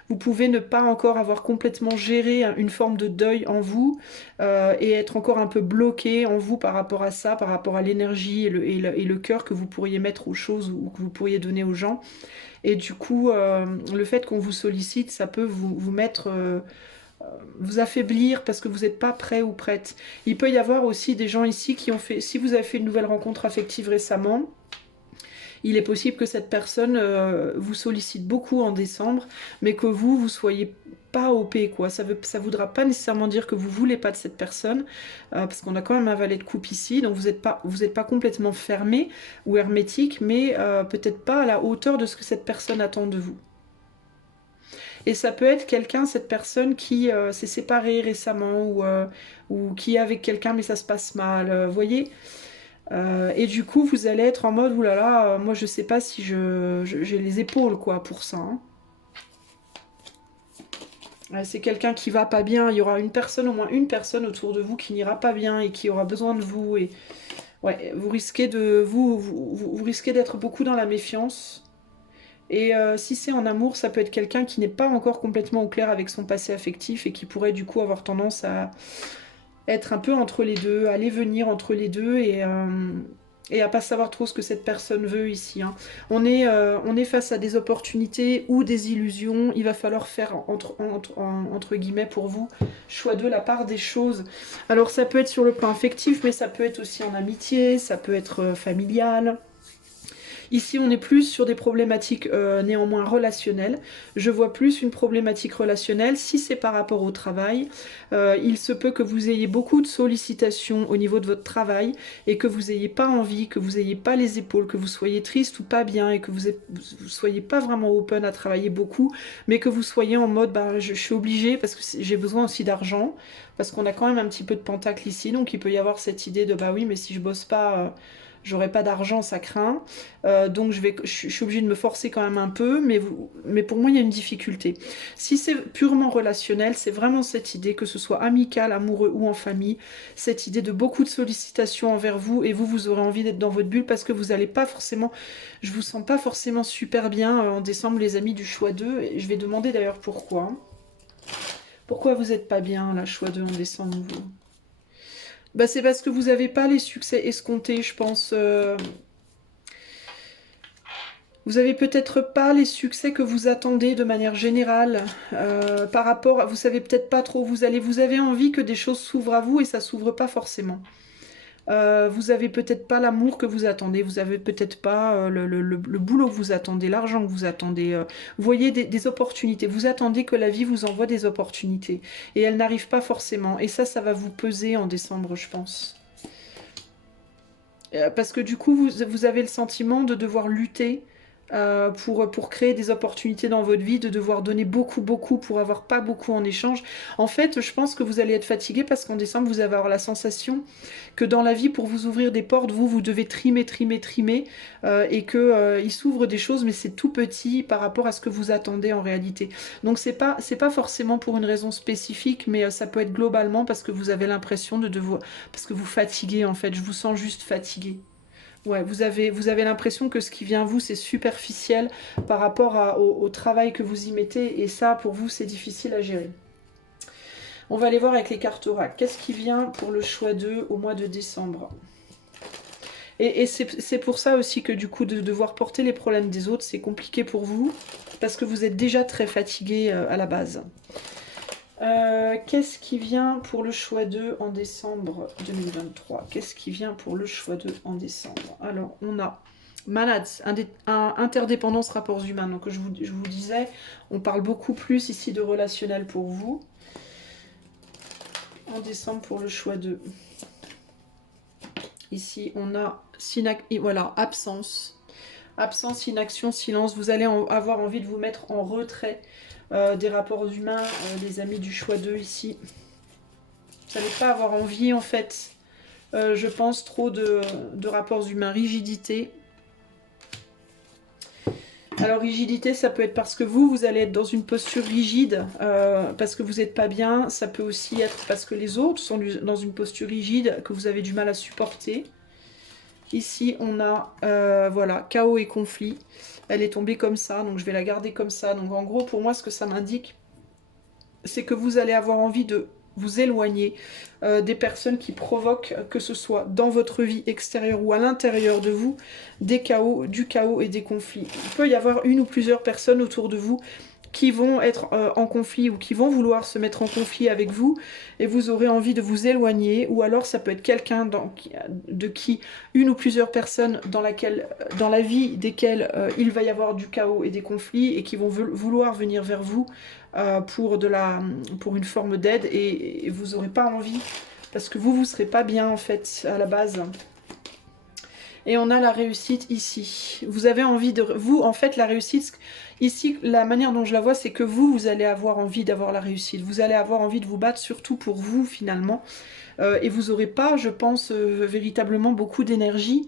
vous pouvez ne pas encore avoir complètement géré une forme de deuil en vous et être encore un peu bloqué en vous par rapport à ça, par rapport à l'énergie et le cœur que vous pourriez mettre aux choses ou que vous pourriez donner aux gens. Et du coup, le fait qu'on vous sollicite, ça peut vous mettre vous affaiblir parce que vous n'êtes pas prêt ou prête. Il peut y avoir aussi des gens ici qui ont fait, si vous avez fait une nouvelle rencontre affective récemment, il est possible que cette personne vous sollicite beaucoup en décembre, mais que vous soyez pas OP, quoi. Ça voudra pas nécessairement dire que vous voulez pas de cette personne, parce qu'on a quand même un valet de coupe ici, donc vous êtes pas complètement fermé ou hermétique, mais peut-être pas à la hauteur de ce que cette personne attend de vous. Et ça peut être quelqu'un, cette personne qui s'est séparée récemment ou qui est avec quelqu'un mais ça se passe mal, vous voyez. Et du coup, vous allez être en mode, oulala, moi je sais pas si j'ai les épaules quoi pour ça. Hein. Ouais, c'est quelqu'un qui va pas bien, il y aura une personne, au moins une personne autour de vous qui n'ira pas bien et qui aura besoin de vous. Et ouais, vous risquez vous risquez d'être beaucoup dans la méfiance. Et si c'est en amour, ça peut être quelqu'un qui n'est pas encore complètement au clair avec son passé affectif et qui pourrait du coup avoir tendance à être un peu entre les deux, aller venir entre les deux et à pas savoir trop ce que cette personne veut ici. Hein. On est face à des opportunités ou des illusions. Il va falloir faire entre guillemets pour vous choix de la part des choses. Alors ça peut être sur le plan affectif, mais ça peut être aussi en amitié, ça peut être familial. Ici, on est plus sur des problématiques néanmoins relationnelles. Je vois plus une problématique relationnelle. Si c'est par rapport au travail, il se peut que vous ayez beaucoup de sollicitations au niveau de votre travail et que vous n'ayez pas envie, que vous n'ayez pas les épaules, que vous soyez triste ou pas bien et que vous soyez pas vraiment open à travailler beaucoup, mais que vous soyez en mode bah, je suis obligée parce que j'ai besoin aussi d'argent, parce qu'on a quand même un petit peu de pentacle ici, donc il peut y avoir cette idée de bah oui, mais si je bosse pas... j'aurai pas d'argent, ça craint. Donc je suis obligée de me forcer quand même un peu, mais pour moi il y a une difficulté. Si c'est purement relationnel, c'est vraiment cette idée, que ce soit amical, amoureux ou en famille, cette idée de beaucoup de sollicitations envers vous, et vous aurez envie d'être dans votre bulle parce que vous n'allez pas forcément, je vous sens pas forcément super bien en décembre, les amis du choix 2, et je vais demander d'ailleurs pourquoi. Pourquoi vous n'êtes pas bien, la choix 2 en décembre, vous? Bah, c'est parce que vous n'avez pas les succès escomptés, je pense. Vous avez peut-être pas les succès que vous attendez de manière générale par rapport à... Vous savez peut-être pas trop où vous allez. Vous avez envie que des choses s'ouvrent à vous et ça s'ouvre pas forcément. Vous avez peut-être pas l'amour que vous attendez, vous avez peut-être pas le boulot que vous attendez, l'argent que vous attendez. Vous voyez des opportunités, vous attendez que la vie vous envoie des opportunités. Et elles n'arrivent pas forcément. Et ça va vous peser en décembre, je pense. Parce que du coup, vous avez le sentiment de devoir lutter pour créer des opportunités dans votre vie, de devoir donner beaucoup, beaucoup pour avoir pas beaucoup en échange. En fait, je pense que vous allez être fatigué parce qu'en décembre, vous allez avoir la sensation que dans la vie, pour vous ouvrir des portes, vous devez trimer, trimer, trimer, et que il s'ouvre des choses, mais c'est tout petit par rapport à ce que vous attendez en réalité. Donc c'est pas forcément pour une raison spécifique, mais ça peut être globalement parce que vous avez l'impression de devoir, parce que vous fatiguez en fait. Je vous sens juste fatigué. Ouais, vous avez l'impression que ce qui vient à vous, c'est superficiel par rapport au travail que vous y mettez. Et ça, pour vous, c'est difficile à gérer. On va aller voir avec les cartes oracle. Qu'est-ce qui vient pour le choix 2 au mois de décembre? Et c'est pour ça aussi que du coup, de devoir porter les problèmes des autres, c'est compliqué pour vous. Parce que vous êtes déjà très fatigué à la base. Qu'est-ce qui vient pour le choix 2 en décembre 2023? Qu'est-ce qui vient pour le choix 2 en décembre? Alors, on a malade, interdépendance, rapports humains. Donc, je vous disais, on parle beaucoup plus ici de relationnel pour vous. En décembre pour le choix 2. Ici, on a voilà, absence. Absence, inaction, silence. Vous allez avoir envie de vous mettre en retrait des rapports humains, les amis du choix 2 ici. Vous n'allez pas avoir envie, en fait, je pense, trop de rapports humains. Rigidité. Alors, rigidité, ça peut être parce que vous allez être dans une posture rigide, parce que vous n'êtes pas bien. Ça peut aussi être parce que les autres sont dans une posture rigide, que vous avez du mal à supporter. Ici, on a, voilà, chaos et conflit. Elle est tombée comme ça, donc je vais la garder comme ça. Donc, en gros, pour moi, ce que ça m'indique, c'est que vous allez avoir envie de vous éloigner des personnes qui provoquent, que ce soit dans votre vie extérieure ou à l'intérieur de vous, du chaos et des conflits. Il peut y avoir une ou plusieurs personnes autour de vous qui vont être en conflit ou qui vont vouloir se mettre en conflit avec vous et vous aurez envie de vous éloigner, ou alors ça peut être quelqu'un de qui une ou plusieurs personnes dans la vie desquelles il va y avoir du chaos et des conflits et qui vont vouloir venir vers vous pour une forme d'aide et vous n'aurez pas envie parce que vous serez pas bien en fait à la base. Et on a la réussite ici. Vous avez envie de... Vous, en fait, la réussite, ici, la manière dont je la vois, c'est que vous allez avoir envie d'avoir la réussite. Vous allez avoir envie de vous battre, surtout pour vous, finalement. Et vous n'aurez pas, je pense, véritablement beaucoup d'énergie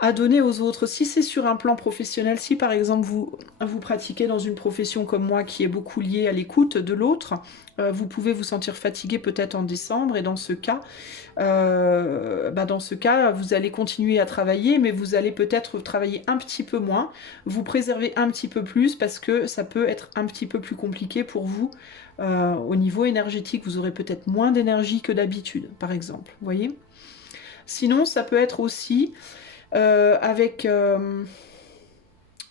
à donner aux autres. Si c'est sur un plan professionnel, si par exemple vous pratiquez dans une profession comme moi qui est beaucoup liée à l'écoute de l'autre, vous pouvez vous sentir fatigué peut-être en décembre et dans ce cas, vous allez continuer à travailler, mais vous allez peut-être travailler un petit peu moins, vous préserver un petit peu plus parce que ça peut être un petit peu plus compliqué pour vous au niveau énergétique. Vous aurez peut-être moins d'énergie que d'habitude, par exemple. Vous voyez ? Sinon, ça peut être aussi avec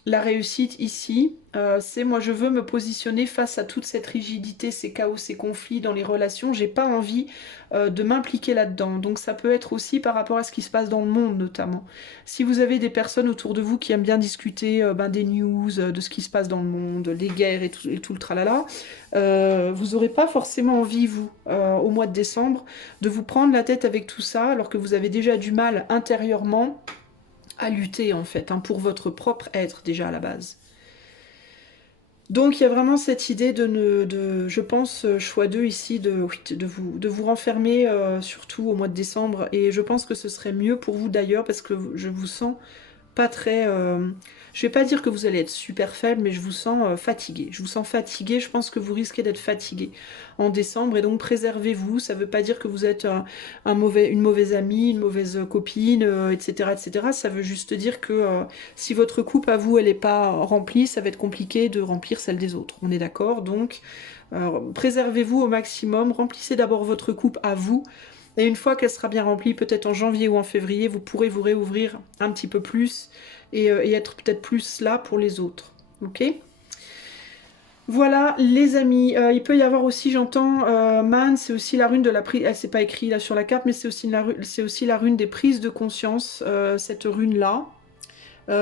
la réussite ici, c'est moi je veux me positionner face à toute cette rigidité, ces chaos, ces conflits dans les relations, j'ai pas envie de m'impliquer là-dedans. Donc ça peut être aussi par rapport à ce qui se passe dans le monde notamment. Si vous avez des personnes autour de vous qui aiment bien discuter des news, de ce qui se passe dans le monde, les guerres et tout le tralala, vous n'aurez pas forcément envie, vous, au mois de décembre, de vous prendre la tête avec tout ça alors que vous avez déjà du mal intérieurement à lutter en fait, hein, pour votre propre être déjà à la base. Donc il y a vraiment cette idée je pense, choix 2 ici, de vous renfermer surtout au mois de décembre, et je pense que ce serait mieux pour vous d'ailleurs parce que je vous sens pas très... je vais pas dire que vous allez être super faible, mais je vous sens fatigué. Je vous sens fatigué, je pense que vous risquez d'être fatigué en décembre, et donc préservez-vous. Ça veut pas dire que vous êtes une mauvaise amie, une mauvaise copine, etc., etc. Ça veut juste dire que si votre coupe à vous, elle n'est pas remplie, ça va être compliqué de remplir celle des autres. On est d'accord? Donc, préservez-vous au maximum, remplissez d'abord votre coupe à vous, et une fois qu'elle sera bien remplie, peut-être en janvier ou en février, vous pourrez vous réouvrir un petit peu plus et être peut-être plus là pour les autres. Ok ? Voilà les amis, il peut y avoir aussi, j'entends, Man, c'est aussi la rune de la prise, elle c'est pas écrit là sur la carte, mais c'est aussi la rune des prises de conscience, cette rune-là.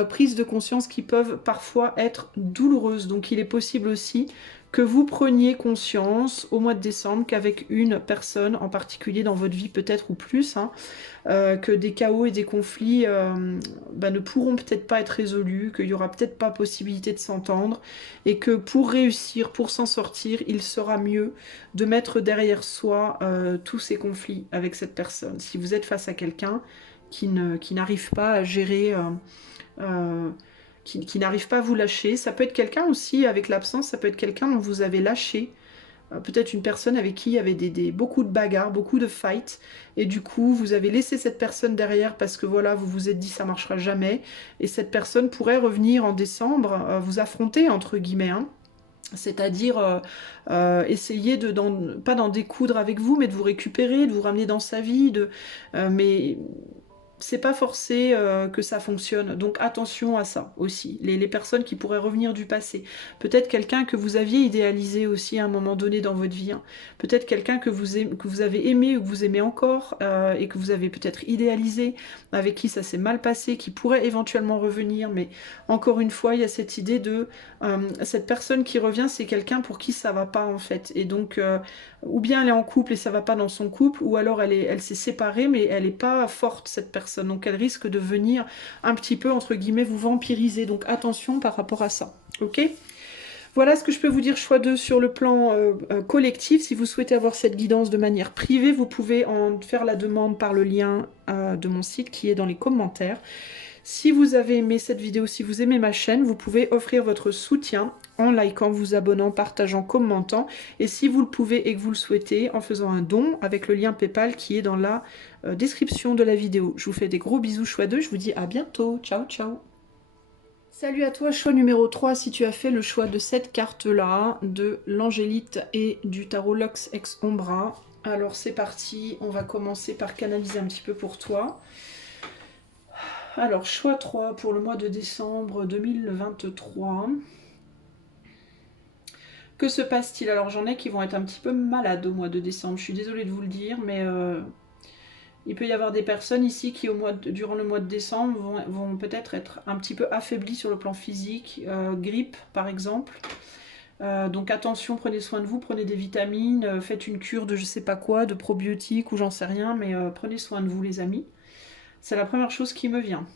Prises de conscience qui peuvent parfois être douloureuses. Donc il est possible aussi que vous preniez conscience au mois de décembre qu'avec une personne en particulier dans votre vie peut-être ou plus, hein, que des chaos et des conflits ne pourront peut-être pas être résolus, qu'il n'y aura peut-être pas possibilité de s'entendre, et que pour réussir, pour s'en sortir, il sera mieux de mettre derrière soi tous ces conflits avec cette personne. Si vous êtes face à quelqu'un qui n'arrive pas à gérer... qui n'arrive pas à vous lâcher. Ça peut être quelqu'un aussi, avec l'absence, ça peut être quelqu'un dont vous avez lâché. Peut-être une personne avec qui il y avait beaucoup de bagarres, beaucoup de fights, et du coup vous avez laissé cette personne derrière parce que voilà, vous vous êtes dit ça marchera jamais, et cette personne pourrait revenir en décembre, vous affronter entre guillemets, hein. C'est-à-dire essayer pas d'en découdre avec vous, mais de vous récupérer, de vous ramener dans sa vie, mais c'est pas forcé que ça fonctionne, donc attention à ça aussi, les personnes qui pourraient revenir du passé, peut-être quelqu'un que vous aviez idéalisé aussi à un moment donné dans votre vie, hein. Peut-être quelqu'un que vous avez aimé ou que vous aimez encore et que vous avez peut-être idéalisé, avec qui ça s'est mal passé, qui pourrait éventuellement revenir, mais encore une fois il y a cette idée de cette personne qui revient, c'est quelqu'un pour qui ça va pas en fait, et donc ou bien elle est en couple et ça va pas dans son couple, ou alors elle s'est séparée mais elle est pas forte cette personne, donc elle risque de venir un petit peu entre guillemets vous vampiriser, donc attention par rapport à ça, ok ? Voilà ce que je peux vous dire, choix 2 sur le plan collectif. Si vous souhaitez avoir cette guidance de manière privée, vous pouvez en faire la demande par le lien de mon site qui est dans les commentaires. Si vous avez aimé cette vidéo, si vous aimez ma chaîne, vous pouvez offrir votre soutien en likant, vous abonnant, partageant, commentant. Et si vous le pouvez et que vous le souhaitez, en faisant un don avec le lien PayPal qui est dans la description de la vidéo. Je vous fais des gros bisous, choix 2. Je vous dis à bientôt. Ciao, ciao. Salut à toi, choix numéro 3, si tu as fait le choix de cette carte-là, de l'Angélite et du tarot Lux Ex Ombra. Alors c'est parti, on va commencer par canaliser un petit peu pour toi. Alors, choix 3 pour le mois de décembre 2023. Que se passe-t-il? Alors j'en ai qui vont être un petit peu malades au mois de décembre, je suis désolée de vous le dire, mais il peut y avoir des personnes ici qui durant le mois de décembre vont peut-être être un petit peu affaiblies sur le plan physique, grippe par exemple. Donc attention, prenez soin de vous, prenez des vitamines, faites une cure de je sais pas quoi, de probiotiques ou j'en sais rien, mais prenez soin de vous les amis. C'est la première chose qui me vient.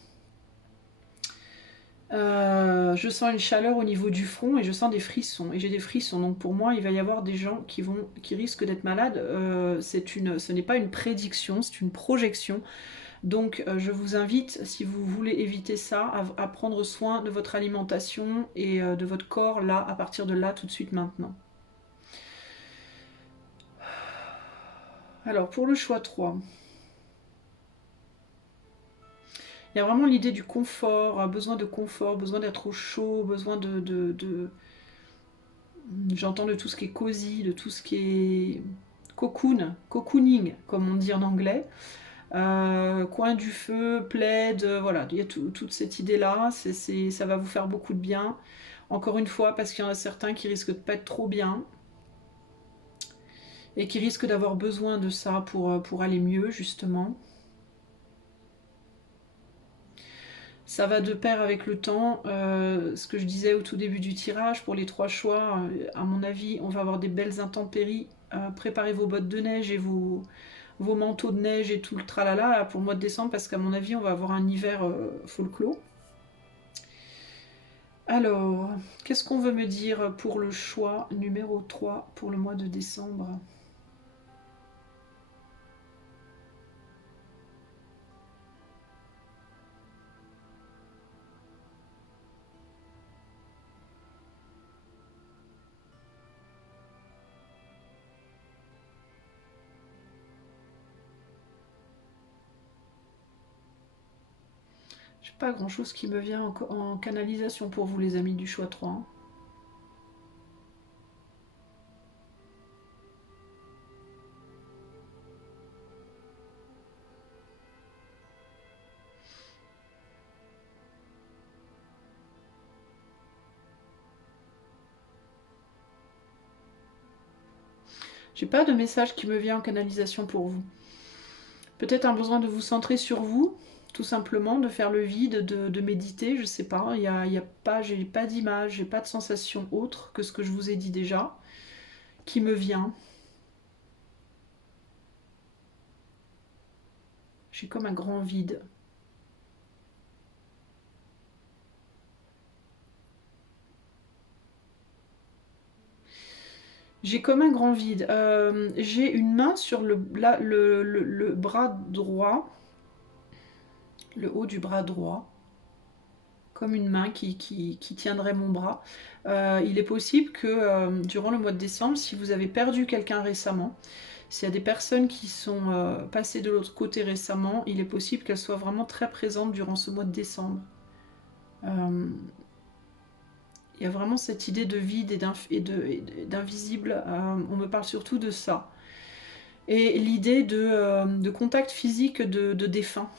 Je sens une chaleur au niveau du front et je sens des frissons. Et j'ai des frissons, donc pour moi il va y avoir des gens qui risquent d'être malades. Ce n'est pas une prédiction, c'est une projection. Donc je vous invite, si vous voulez éviter ça, à prendre soin de votre alimentation et de votre corps là, à partir de là, tout de suite maintenant. Alors pour le choix 3, il y a vraiment l'idée du confort, besoin de confort, besoin d'être au chaud, besoin j'entends de tout ce qui est cosy, de tout ce qui est cocooning, comme on dit en anglais. Coin du feu, plaid, voilà, il y a toute cette idée-là, ça va vous faire beaucoup de bien. Encore une fois, parce qu'il y en a certains qui risquent de pas être trop bien et qui risquent d'avoir besoin de ça pour aller mieux, justement. Ça va de pair avec le temps. Ce que je disais au tout début du tirage, pour les 3 choix, à mon avis, on va avoir des belles intempéries. Préparez vos bottes de neige et vos manteaux de neige et tout le tralala pour le mois de décembre, parce qu'à mon avis, on va avoir un hiver folklore. Alors, qu'est-ce qu'on veut me dire pour le choix numéro 3 pour le mois de décembre? J'ai pas grand chose qui me vient en canalisation pour vous les amis du choix 3. Hein. J'ai pas de message qui me vient en canalisation pour vous. Peut-être un besoin de vous centrer sur vous, tout simplement, de faire le vide, de méditer, je sais pas. J'ai pas d'image, j'ai pas de sensation autre que ce que je vous ai dit déjà, qui me vient. J'ai comme un grand vide. J'ai comme un grand vide. J'ai une main sur le bras droit, le haut du bras droit, comme une main qui tiendrait mon bras. Il est possible que durant le mois de décembre, si vous avez perdu quelqu'un récemment, s'il y a des personnes qui sont passées de l'autre côté récemment, il est possible qu'elles soient vraiment très présentes durant ce mois de décembre. Il y a vraiment cette idée de vide et d'invisible. On me parle surtout de ça. Et l'idée de contact physique de défunts.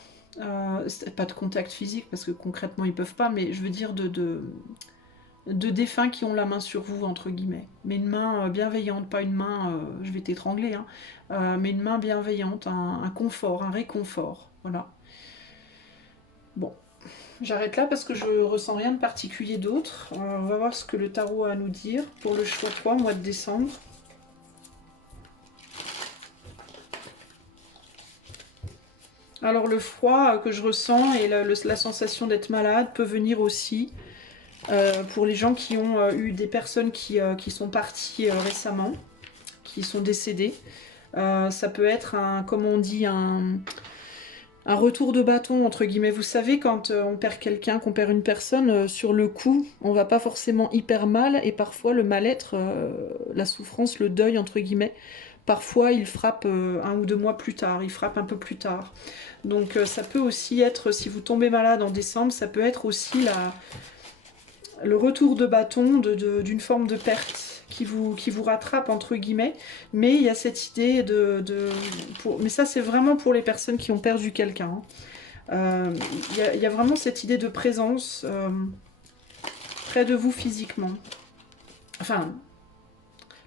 Pas de contact physique, parce que concrètement ils peuvent pas, mais je veux dire de défunts qui ont la main sur vous, entre guillemets. Mais une main bienveillante, pas une main, je vais t'étrangler, hein, mais une main bienveillante, un confort, un réconfort. Voilà. Bon, j'arrête là parce que je ressens rien de particulier d'autre. On va voir ce que le tarot a à nous dire pour le choix 3, mois de décembre. Alors le froid que je ressens et la sensation d'être malade peut venir aussi pour les gens qui ont eu des personnes qui sont parties récemment, qui sont décédées. Ça peut être, comme on dit, un retour de bâton, entre guillemets. Vous savez, quand on perd quelqu'un, qu'on perd une personne, sur le coup, on va pas forcément hyper mal, et parfois le mal-être, la souffrance, le deuil, entre guillemets, parfois il frappe 1 ou 2 mois plus tard, il frappe un peu plus tard. Donc ça peut aussi être, si vous tombez malade en décembre, ça peut être aussi le retour de bâton d'une forme de perte qui vous rattrape, entre guillemets. Mais il y a cette idée mais ça c'est vraiment pour les personnes qui ont perdu quelqu'un. Il y a vraiment cette idée de présence près de vous physiquement. Enfin,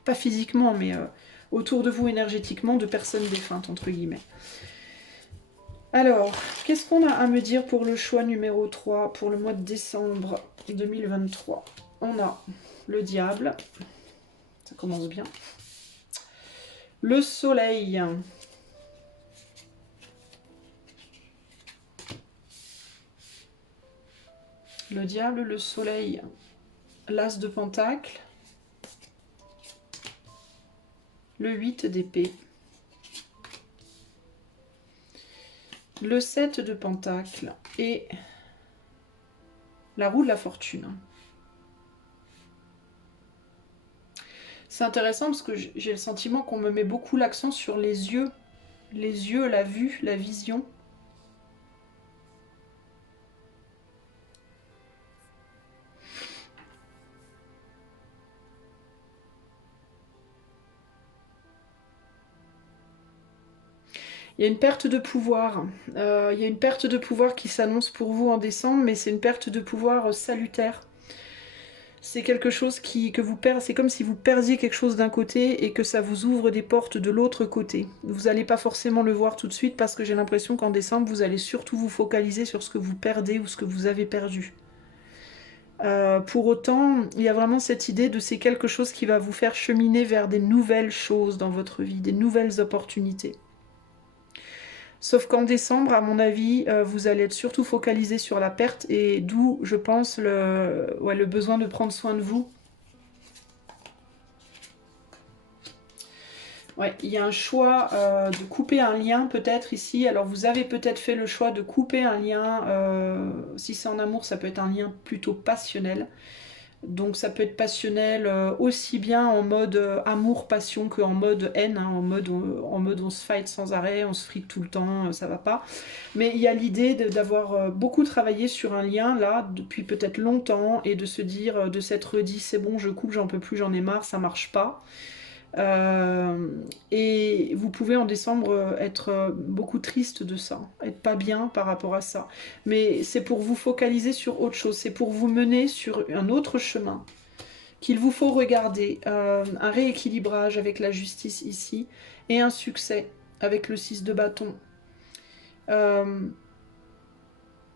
pas physiquement, mais autour de vous énergétiquement, de personnes défuntes, entre guillemets. Alors, qu'est-ce qu'on a à me dire pour le choix numéro 3 pour le mois de décembre 2023? On a le diable, ça commence bien. Le soleil. Le diable, le soleil, l'as de pentacle, le 8 d'épée, le 7 de pentacle et la roue de la fortune. C'est intéressant parce que j'ai le sentiment qu'on me met beaucoup l'accent sur les yeux, la vue, la vision. Il y a une perte de pouvoir. Il y a une perte de pouvoir qui s'annonce pour vous en décembre, mais c'est une perte de pouvoir salutaire. C'est quelque chose que vous perdez, c'est comme si vous perdiez quelque chose d'un côté et que ça vous ouvre des portes de l'autre côté. Vous n'allez pas forcément le voir tout de suite parce que j'ai l'impression qu'en décembre, vous allez surtout vous focaliser sur ce que vous perdez ou ce que vous avez perdu. Pour autant, il y a vraiment cette idée de c'est quelque chose qui va vous faire cheminer vers des nouvelles choses dans votre vie, des nouvelles opportunités. Sauf qu'en décembre, à mon avis, vous allez être surtout focalisé sur la perte et d'où, je pense, le besoin de prendre soin de vous. Ouais, il y a un choix de couper un lien peut-être ici. Alors vous avez peut-être fait le choix de couper un lien. Si c'est en amour, ça peut être un lien plutôt passionnel. Donc ça peut être passionnel aussi bien en mode amour-passion qu'en mode haine, hein, en mode on se fight sans arrêt, on se frite tout le temps, ça va pas. Mais il y a l'idée d'avoir beaucoup travaillé sur un lien là depuis peut-être longtemps et de se dire, de s'être dit c'est bon, je coupe, j'en peux plus, j'en ai marre, ça marche pas. Et vous pouvez en décembre être beaucoup triste de ça, être pas bien par rapport à ça. Mais c'est pour vous focaliser sur autre chose, c'est pour vous mener sur un autre chemin qu'il vous faut regarder. Un rééquilibrage avec la justice ici et un succès avec le 6 de bâton.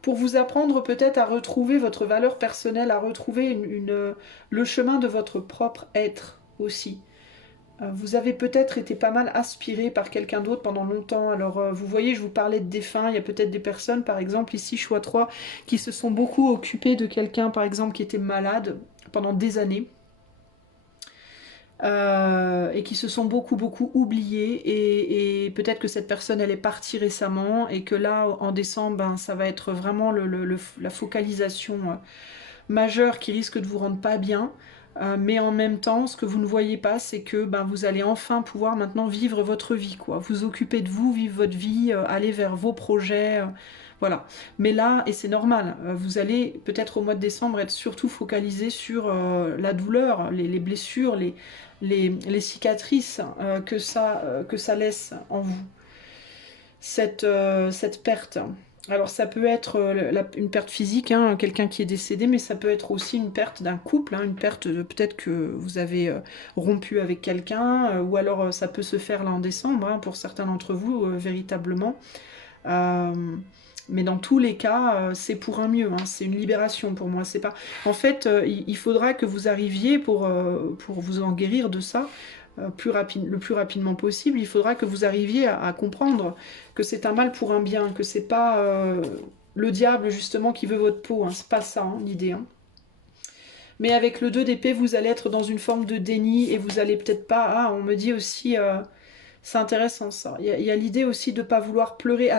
Pour vous apprendre peut-être à retrouver votre valeur personnelle, à retrouver le chemin de votre propre être aussi. Vous avez peut-être été pas mal aspiré par quelqu'un d'autre pendant longtemps. Alors vous voyez, je vous parlais de défunts, il y a peut-être des personnes, par exemple ici, choix 3, qui se sont beaucoup occupées de quelqu'un, par exemple, qui était malade pendant des années. Et qui se sont beaucoup oubliés et peut-être que cette personne elle est partie récemment et que là en décembre ben, ça va être vraiment la focalisation majeure qui risque de vous rendre pas bien. Mais en même temps, ce que vous ne voyez pas, c'est que ben, vous allez enfin pouvoir maintenant vivre votre vie, quoi. Vous occuper de vous, vivre votre vie, aller vers vos projets, voilà. Mais là, et c'est normal, vous allez peut-être au mois de décembre être surtout focalisé sur la douleur, les blessures, les cicatrices que ça laisse en vous. Cette perte. Alors ça peut être une perte physique, hein, quelqu'un qui est décédé, mais ça peut être aussi une perte d'un couple, hein, une perte peut-être que vous avez rompu avec quelqu'un, ou alors ça peut se faire là en décembre, hein, pour certains d'entre vous, véritablement. Mais dans tous les cas, c'est pour un mieux, hein, c'est une libération pour moi. C'est pas... En fait, il faudra que vous arriviez pour vous en guérir de ça, le plus rapidement possible. Il faudra que vous arriviez à comprendre que c'est un mal pour un bien, que c'est pas le diable justement qui veut votre peau, hein, c'est pas ça hein, l'idée. Hein. Mais avec le 2 d'épée, vous allez être dans une forme de déni et vous allez peut-être pas... Ah, on me dit aussi... c'est intéressant ça. Il y a l'idée aussi de ne pas vouloir pleurer.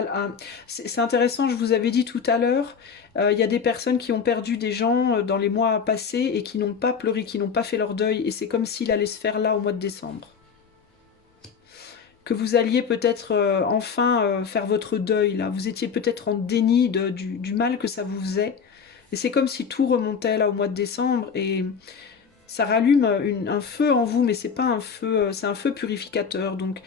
C'est intéressant, je vous avais dit tout à l'heure, il y a des personnes qui ont perdu des gens dans les mois passés et qui n'ont pas pleuré, qui n'ont pas fait leur deuil. Et c'est comme s'il allait se faire là au mois de décembre. Que vous alliez peut-être enfin faire votre deuil là. Vous étiez peut-être en déni du mal que ça vous faisait. Et c'est comme si tout remontait là au mois de décembre et... ça rallume un feu en vous, mais c'est pas un feu, c'est un feu purificateur. Donc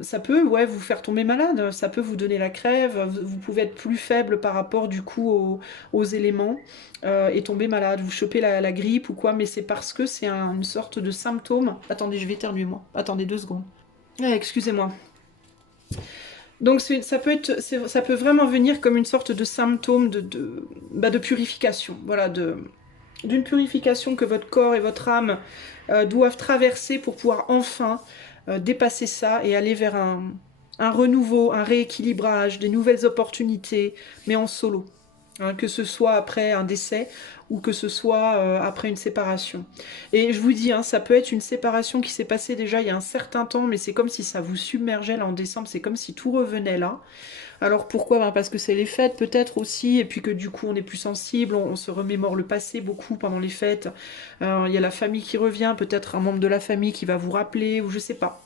ça peut, ouais, vous faire tomber malade, ça peut vous donner la crève, vous pouvez être plus faible par rapport du coup aux éléments et tomber malade, vous chopez la grippe ou quoi, mais c'est parce que c'est une sorte de symptôme. Attendez, je vais éternuer moi. Attendez 2 secondes. Excusez-moi. Donc ça peut vraiment venir comme une sorte de symptôme de purification, voilà, d'une purification que votre corps et votre âme doivent traverser pour pouvoir enfin dépasser ça et aller vers un renouveau, un rééquilibrage, des nouvelles opportunités, mais en solo. Hein, que ce soit après un décès ou que ce soit après une séparation. Et je vous dis, hein, ça peut être une séparation qui s'est passée déjà il y a un certain temps, mais c'est comme si ça vous submergeait là en décembre, c'est comme si tout revenait là. Alors pourquoi? Ben parce que c'est les fêtes peut-être aussi, et puis que du coup on est plus sensible, on se remémore le passé beaucoup pendant les fêtes. Il y a la famille qui revient, peut-être un membre de la famille qui va vous rappeler, ou je sais pas.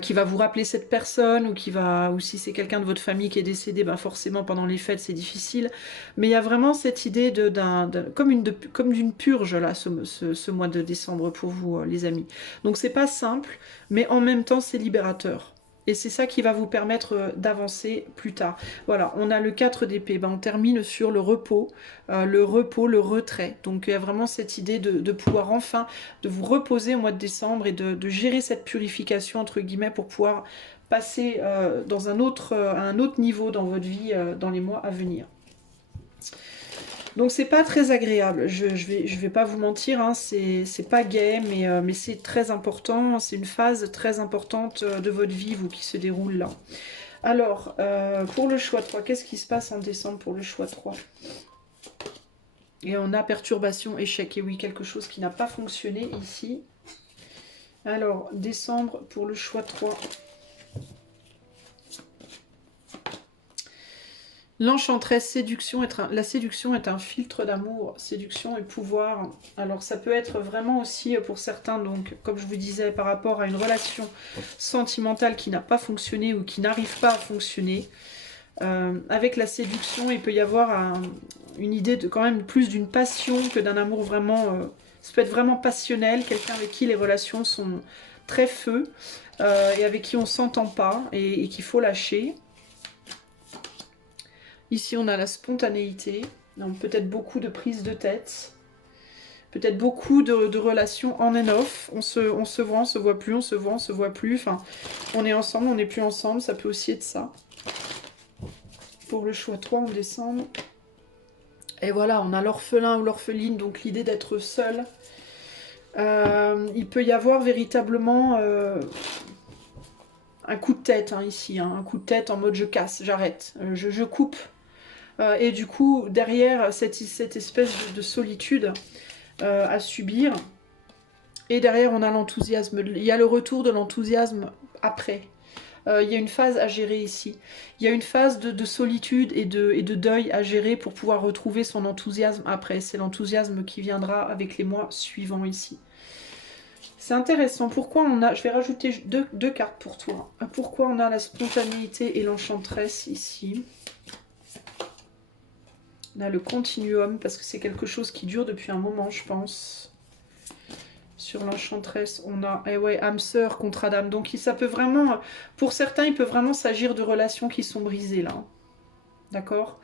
Qui va vous rappeler cette personne, ou si c'est quelqu'un de votre famille qui est décédé, ben forcément pendant les fêtes c'est difficile. Mais il y a vraiment cette idée comme d'une purge là, ce mois de décembre pour vous les amis. Donc c'est pas simple, mais en même temps c'est libérateur. Et c'est ça qui va vous permettre d'avancer plus tard. Voilà, on a le 4 d'épée, ben, on termine sur le repos, le retrait. Donc il y a vraiment cette idée de pouvoir enfin, de vous reposer au mois de décembre et de gérer cette purification, entre guillemets, pour pouvoir passer à un autre niveau dans votre vie dans les mois à venir. Donc c'est pas très agréable, je vais pas vous mentir, hein, c'est pas gai, mais c'est très important, c'est une phase très importante de votre vie, vous, qui se déroule là. Alors, pour le choix 3, qu'est-ce qui se passe en décembre pour le choix 3? Et on a perturbation, échec, et oui, quelque chose qui n'a pas fonctionné ici. Alors, décembre pour le choix 3. L'enchanteresse, séduction, la séduction est un filtre d'amour, séduction et pouvoir. Alors ça peut être vraiment aussi pour certains, donc comme je vous disais, par rapport à une relation sentimentale qui n'a pas fonctionné ou qui n'arrive pas à fonctionner. Avec la séduction, il peut y avoir une idée de quand même plus d'une passion que d'un amour vraiment... ça peut être vraiment passionnel, quelqu'un avec qui les relations sont très feu et avec qui on ne s'entend pas et qu'il faut lâcher. Ici, on a la spontanéité, donc peut-être beaucoup de prises de tête, peut-être beaucoup de relations on and off. On se voit, on se voit plus, on se voit, on se voit plus. Enfin, on est ensemble, on n'est plus ensemble, ça peut aussi être ça. Pour le choix 3 en décembre. Et voilà, on a l'orphelin ou l'orpheline, donc l'idée d'être seul. Il peut y avoir véritablement un coup de tête hein, ici, hein, un coup de tête en mode je casse, j'arrête, je coupe. Et du coup, derrière cette espèce de solitude à subir, et derrière on a l'enthousiasme, il y a le retour de l'enthousiasme après. Il y a une phase à gérer ici. Il y a une phase de solitude et de deuil à gérer pour pouvoir retrouver son enthousiasme après. C'est l'enthousiasme qui viendra avec les mois suivants ici. C'est intéressant. Pourquoi on a... Je vais rajouter deux cartes pour toi. Pourquoi on a la spontanéité et l'enchanteresse ici? On a le continuum, parce que c'est quelque chose qui dure depuis un moment, je pense. Sur l'enchanteresse, on a, eh ouais, âme sœur contre Adam. Donc ça peut vraiment, pour certains, il peut vraiment s'agir de relations qui sont brisées, là. D'accord?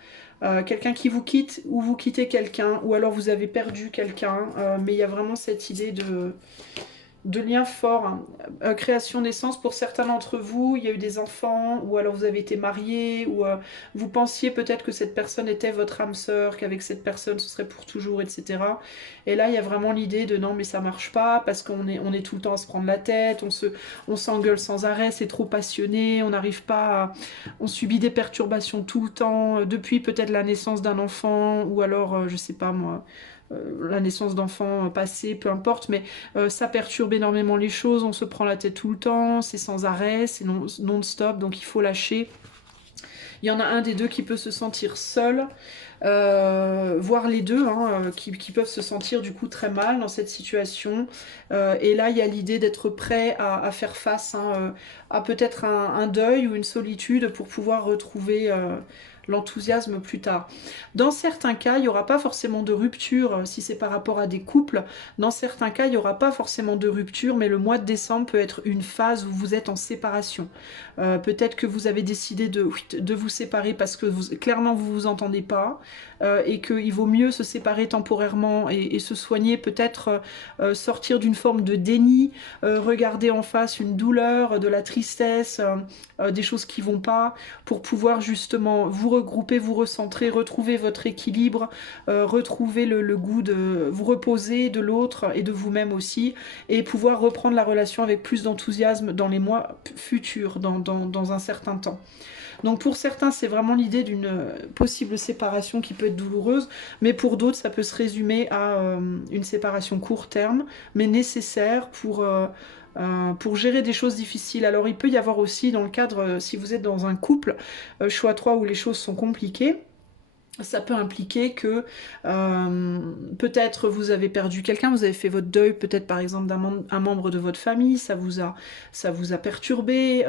Quelqu'un qui vous quitte, ou vous quittez quelqu'un, ou alors vous avez perdu quelqu'un. Mais il y a vraiment cette idée de liens forts, hein. Création naissance, pour certains d'entre vous, il y a eu des enfants, ou alors vous avez été mariés, ou vous pensiez peut-être que cette personne était votre âme sœur, qu'avec cette personne ce serait pour toujours, etc. Et là, il y a vraiment l'idée de non, mais ça marche pas, parce qu'on est tout le temps à se prendre la tête, on s'engueule sans arrêt, c'est trop passionné, on n'arrive pas à... On subit des perturbations tout le temps, depuis peut-être la naissance d'un enfant, ou alors, je sais pas moi... la naissance d'enfants passés, peu importe, mais ça perturbe énormément les choses, on se prend la tête tout le temps, c'est sans arrêt, c'est non-stop, donc il faut lâcher. Il y en a un des deux qui peut se sentir seul, voire les deux, hein, qui peuvent se sentir du coup très mal dans cette situation. Et là, il y a l'idée d'être prêt à faire face hein, à peut-être un deuil ou une solitude pour pouvoir retrouver l'enthousiasme plus tard. Dans certains cas, il n'y aura pas forcément de rupture si c'est par rapport à des couples. Dans certains cas, il n'y aura pas forcément de rupture, mais le mois de décembre peut être une phase où vous êtes en séparation. Peut-être que vous avez décidé de vous séparer parce que clairement vous vous entendez pas et qu'il vaut mieux se séparer temporairement et se soigner, peut-être sortir d'une forme de déni, regarder en face une douleur, de la tristesse, des choses qui vont pas, pour pouvoir justement vous regrouper, vous recentrer, retrouver votre équilibre, retrouver le goût de vous reposer de l'autre et de vous-même aussi, et pouvoir reprendre la relation avec plus d'enthousiasme dans les mois futurs, dans un certain temps. Donc pour certains, c'est vraiment l'idée d'une possible séparation qui peut être douloureuse, mais pour d'autres, ça peut se résumer à une séparation court terme, mais nécessaire pour gérer des choses difficiles. Alors il peut y avoir aussi, dans le cadre, si vous êtes dans un couple, choix 3 où les choses sont compliquées, ça peut impliquer que peut-être vous avez perdu quelqu'un, vous avez fait votre deuil, peut-être par exemple d'un membre de votre famille, ça vous a perturbé,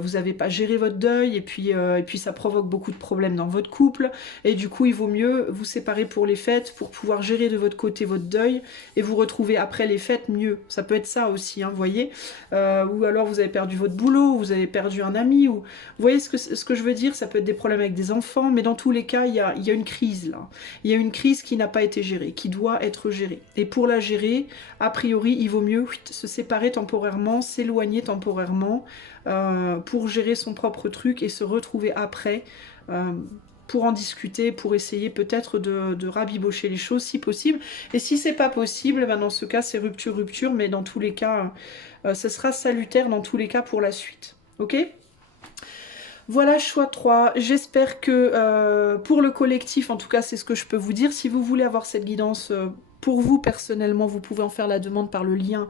vous n'avez pas géré votre deuil, et puis ça provoque beaucoup de problèmes dans votre couple, et du coup il vaut mieux vous séparer pour les fêtes, pour pouvoir gérer de votre côté votre deuil, et vous retrouver après les fêtes mieux. Ça peut être ça aussi, hein, vous voyez, ou alors vous avez perdu votre boulot, vous avez perdu un ami, ou vous voyez ce que je veux dire, ça peut être des problèmes avec des enfants, mais dans tous les cas, il y a une crise là. Il y a une crise qui n'a pas été gérée, qui doit être gérée. Et pour la gérer, a priori, il vaut mieux se séparer temporairement, s'éloigner temporairement pour gérer son propre truc et se retrouver après pour en discuter, pour essayer peut-être de rabibocher les choses si possible. Et si c'est pas possible, ben dans ce cas, c'est rupture, mais dans tous les cas, ce sera salutaire dans tous les cas pour la suite. Ok ? Voilà, choix 3. J'espère que pour le collectif, en tout cas, c'est ce que je peux vous dire. Si vous voulez avoir cette guidance pour vous personnellement, vous pouvez en faire la demande par le lien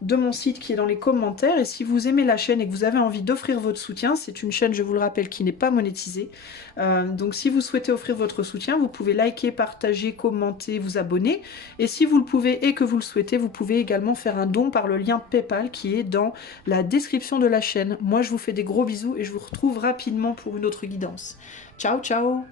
de mon site qui est dans les commentaires. Et si vous aimez la chaîne et que vous avez envie d'offrir votre soutien, c'est une chaîne, je vous le rappelle, qui n'est pas monétisée. Donc si vous souhaitez offrir votre soutien, vous pouvez liker, partager, commenter, vous abonner. Et si vous le pouvez et que vous le souhaitez, vous pouvez également faire un don par le lien PayPal qui est dans la description de la chaîne. Moi, je vous fais des gros bisous et je vous retrouve rapidement pour une autre guidance. Ciao, ciao!